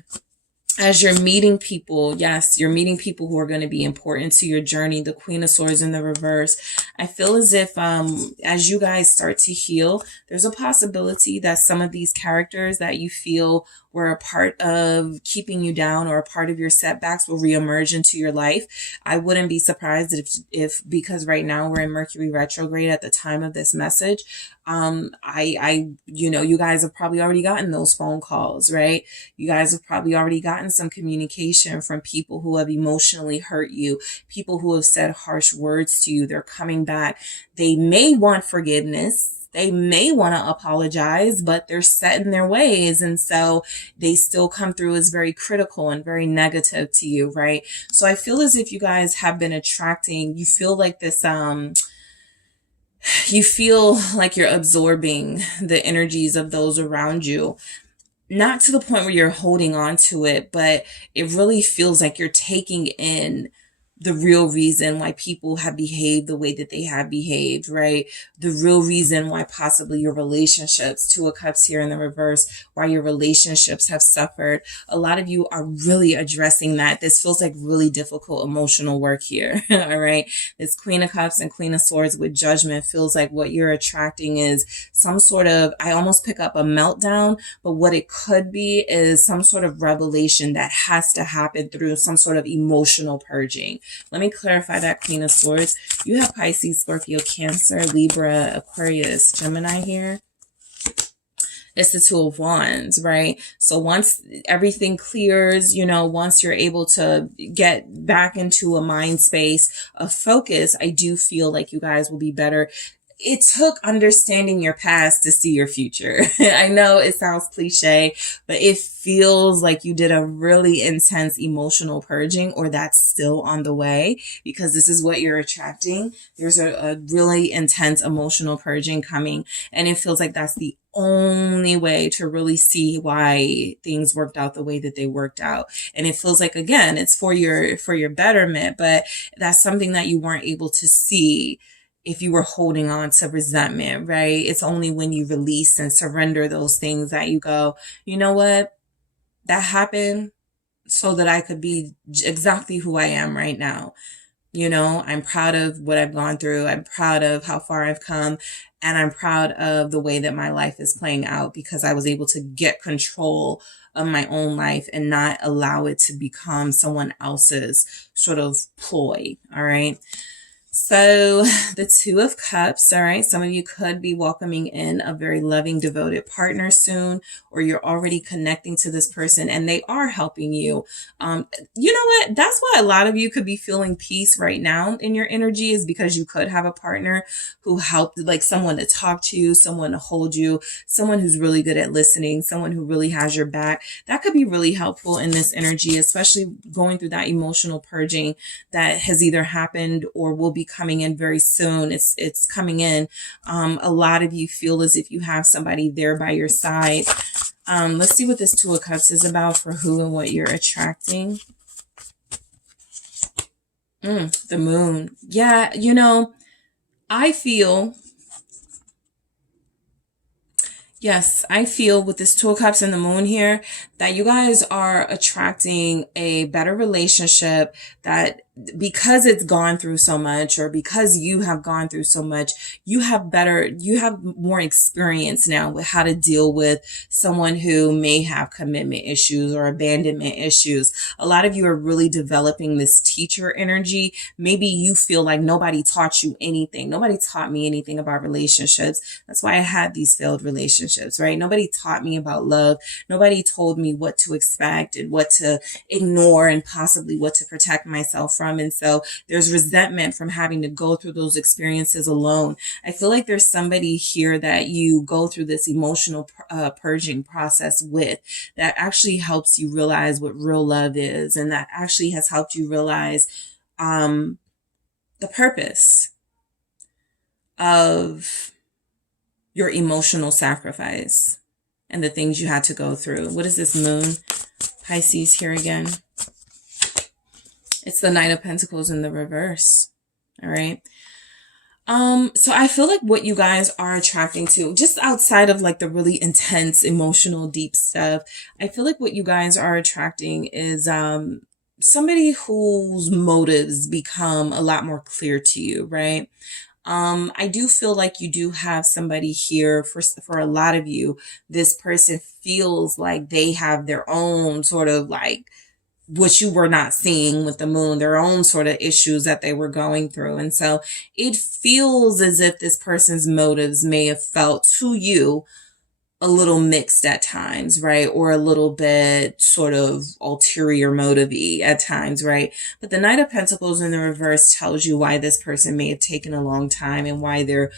as you're meeting people, yes, you're meeting people who are going to be important to your journey. The Queen of Swords in the reverse. I feel as if as you guys start to heal, there's a possibility that some of these characters that you feel where a part of keeping you down or a part of your setbacks will reemerge into your life. I wouldn't be surprised if because right now we're in Mercury retrograde at the time of this message, you guys have probably already gotten those phone calls, right? You guys have probably already gotten some communication from people who have emotionally hurt you, people who have said harsh words to you. They're coming back. They may want forgiveness. They may want to apologize, but they're set in their ways. And so they still come through as very critical and very negative to you, right? So I feel as if you guys have been attracting, you feel like this, you feel like you're absorbing the energies of those around you. Not to the point where you're holding on to it, but it really feels like you're taking in the real reason why people have behaved the way that they have behaved, right? The real reason why possibly your relationships, Two of Cups here in the reverse, why your relationships have suffered. A lot of you are really addressing that. This feels like really difficult emotional work here, all right? This Queen of Cups and Queen of Swords with Judgment feels like what you're attracting is some sort of, I almost pick up a meltdown, but what it could be is some sort of revelation that has to happen through some sort of emotional purging. Let me clarify that, Queen of Swords. You have Pisces, Scorpio, Cancer, Libra, Aquarius, Gemini here. It's the Two of Wands, right? So once everything clears, once you're able to get back into a mind space of focus, I do feel like you guys will be better. It took understanding your past to see your future. I know it sounds cliche, but it feels like you did a really intense emotional purging, or that's still on the way, because this is what you're attracting. There's a really intense emotional purging coming, and it feels like that's the only way to really see why things worked out the way that they worked out. And it feels like, again, it's for your betterment, but that's something that you weren't able to see if you were holding on to resentment, right? It's only when you release and surrender those things that you go, you know what? That happened so that I could be exactly who I am right now. I'm proud of what I've gone through. I'm proud of how far I've come. And I'm proud of the way that my life is playing out, because I was able to get control of my own life and not allow it to become someone else's sort of ploy. All right. So the Two of Cups, all right, some of you could be welcoming in a very loving, devoted partner soon, or you're already connecting to this person and they are helping you. You know what? That's why a lot of you could be feeling peace right now in your energy, is because you could have a partner who helped, like someone to talk to you, someone to hold you, someone who's really good at listening, someone who really has your back. That could be really helpful in this energy, especially going through that emotional purging that has either happened or will be coming in very soon. It's coming in. A lot of you feel as if you have somebody there by your side. Let's see what this Two of Cups is about for who and what you're attracting. The Moon. Yeah, I feel with this Two of Cups and the Moon here that you guys are attracting a better relationship, that because it's gone through so much, or because you have gone through so much, you have more experience now with how to deal with someone who may have commitment issues or abandonment issues. A lot of you are really developing this teacher energy. Maybe you feel like nobody taught you anything. Nobody taught me anything about relationships. That's why I had these failed relationships, right? Nobody taught me about love. Nobody told me what to expect and what to ignore and possibly what to protect myself from. And so there's resentment from having to go through those experiences alone. I feel like there's somebody here that you go through this emotional purging process with, that actually helps you realize what real love is, and that actually has helped you realize the purpose of your emotional sacrifice and the things you had to go through. What is this Moon? Pisces here again. It's the Knight of Pentacles in the reverse. All right. So I feel like what you guys are attracting to, just outside of like the really intense, emotional, deep stuff, I feel like what you guys are attracting is somebody whose motives become a lot more clear to you, right? I do feel like you do have somebody here for a lot of you. This person feels like they have their own sort of like what you were not seeing with the moon, their own sort of issues that they were going through. And so it feels as if this person's motives may have felt to you a little mixed at times, right? Or a little bit sort of ulterior motive-y at times, right? But the Knight of Pentacles in the reverse tells you why this person may have taken a long time and why they're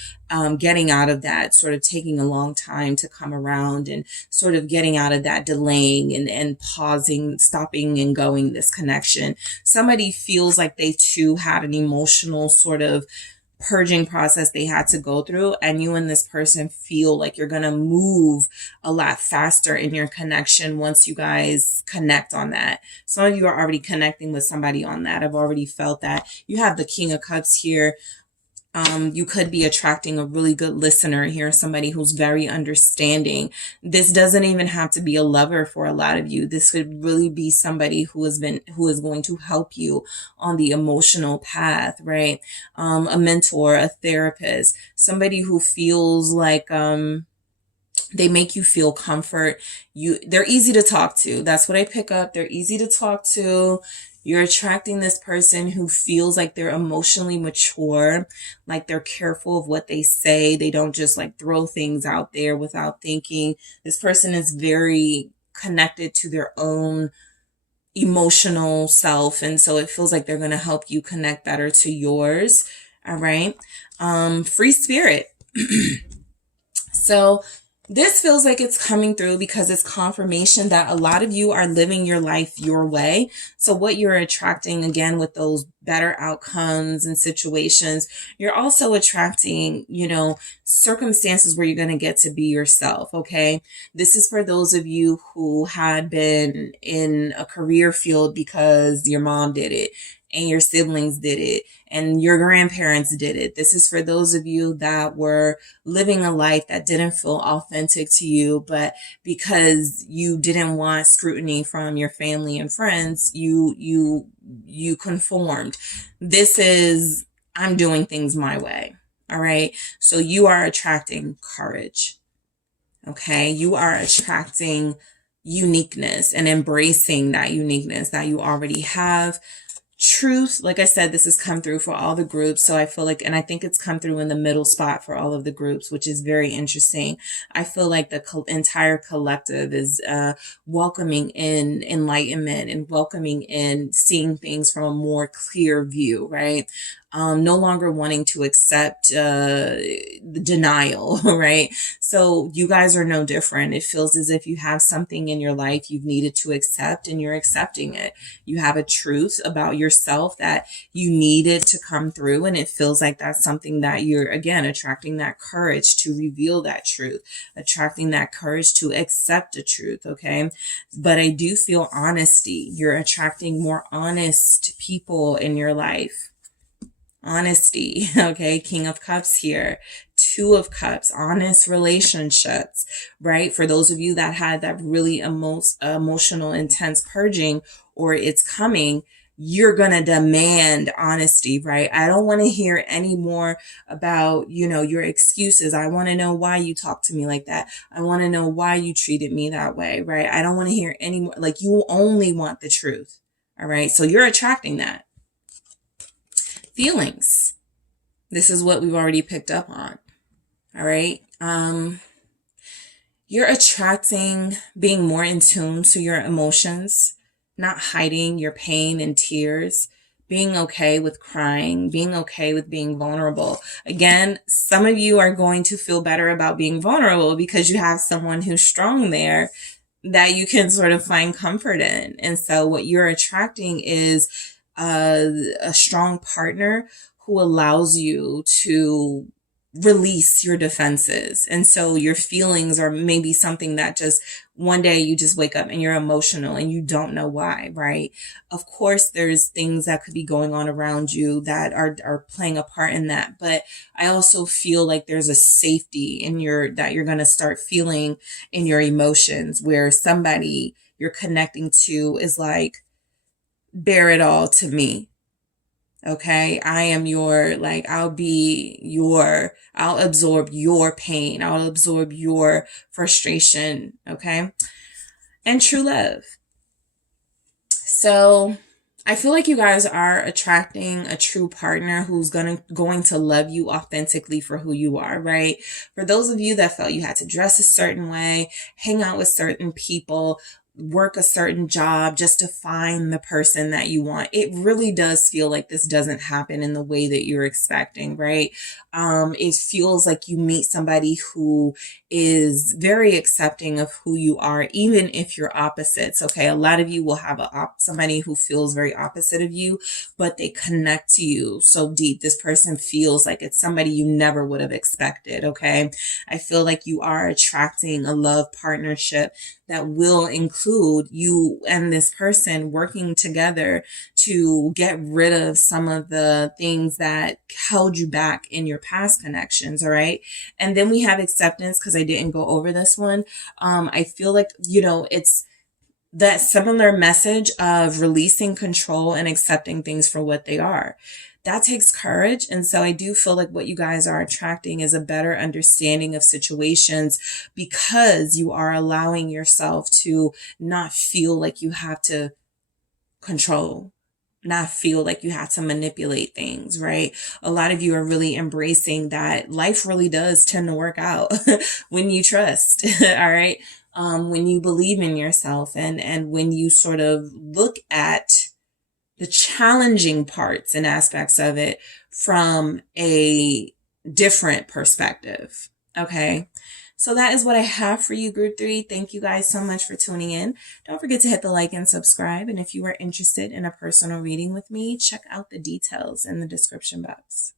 getting out of that, sort of taking a long time to come around and sort of getting out of that delaying and pausing, stopping and going this connection. Somebody feels like they too had an emotional sort of purging process they had to go through, and you and this person feel like you're going to move a lot faster in your connection once you guys connect on that. Some of you are already connecting with somebody on that. I've already felt that. You have the King of Cups here. You could be attracting a really good listener here, somebody who's very understanding. This doesn't even have to be a lover for a lot of you. This could really be somebody who is going to help you on the emotional path, right? A mentor, a therapist, somebody who feels like, they make you feel comfort. They're easy to talk to. That's what I pick up. They're easy to talk to. You're attracting this person who feels like they're emotionally mature, like they're careful of what they say. They don't just like throw things out there without thinking. This person is very connected to their own emotional self. And so it feels like they're going to help you connect better to yours. All right. Free spirit. So this feels like it's coming through because it's confirmation that a lot of you are living your life your way. So what you're attracting, again, with those better outcomes and situations, you're also attracting, circumstances where you're going to get to be yourself. Okay. This is for those of you who had been in a career field because your mom did it and your siblings did it and your grandparents did it. This is for those of you that were living a life that didn't feel authentic to you, but because you didn't want scrutiny from your family and friends, you conformed. This is, I'm doing things my way. All right. So you are attracting courage. Okay. You are attracting uniqueness and embracing that uniqueness that you already have. Truth, like I said, this has come through for all the groups. So I feel like, and I think it's come through in the middle spot for all of the groups, which is very interesting. I feel like the entire collective is welcoming in enlightenment and welcoming in seeing things from a more clear view, right? No longer wanting to accept the denial, right? So you guys are no different. It feels as if you have something in your life you've needed to accept and you're accepting it. You have a truth about yourself that you needed to come through, and it feels like that's something that you're, again, attracting that courage to reveal that truth, attracting that courage to accept the truth, okay? But I do feel honesty. You're attracting more honest people in your life. Honesty, okay? King of Cups here. Two of Cups, honest relationships, right? For those of you that had that really emotional, intense purging, or it's coming, you're going to demand honesty, right? I don't want to hear any more about, your excuses. I want to know why you talked to me like that. I want to know why you treated me that way, right? I don't want to hear any more. Like, you only want the truth. All right. So you're attracting that. Feelings. This is what we've already picked up on. All right. You're attracting being more in tune to your emotions, not hiding your pain and tears, being okay with crying, being okay with being vulnerable. Again, some of you are going to feel better about being vulnerable because you have someone who's strong there that you can sort of find comfort in. And so what you're attracting is a strong partner who allows you to release your defenses. And so your feelings are maybe something that just one day you just wake up and you're emotional and you don't know why, right? Of course, there's things that could be going on around you that are playing a part in that. But I also feel like there's a safety in that you're going to start feeling in your emotions, where somebody you're connecting to is like, bear it all to me. Okay. I am your, like, I'll absorb your pain. I'll absorb your frustration. Okay. And true love. So I feel like you guys are attracting a true partner who's going to love you authentically for who you are, right? For those of you that felt you had to dress a certain way, hang out with certain people, work a certain job just to find the person that you want, it really does feel like this doesn't happen in the way that you're expecting, right? It feels like you meet somebody who is very accepting of who you are, even if you're opposites. Okay. A lot of you will have somebody who feels very opposite of you, but they connect to you so deep. This person feels like it's somebody you never would have expected. Okay. I feel like you are attracting a love partnership that will include you and this person working together to get rid of some of the things that held you back in your past connections. All right. And then we have acceptance, because I didn't go over this one. I feel like, it's that similar message of releasing control and accepting things for what they are. That takes courage. And so I do feel like what you guys are attracting is a better understanding of situations, because you are allowing yourself to not feel like you have to control, not feel like you have to manipulate things, right? A lot of you are really embracing that life really does tend to work out when you trust, all right? When you believe in yourself, and when you sort of look at the challenging parts and aspects of it from a different perspective. Okay. So that is what I have for you, Group 3. Thank you guys so much for tuning in. Don't forget to hit the like and subscribe. And if you are interested in a personal reading with me, check out the details in the description box.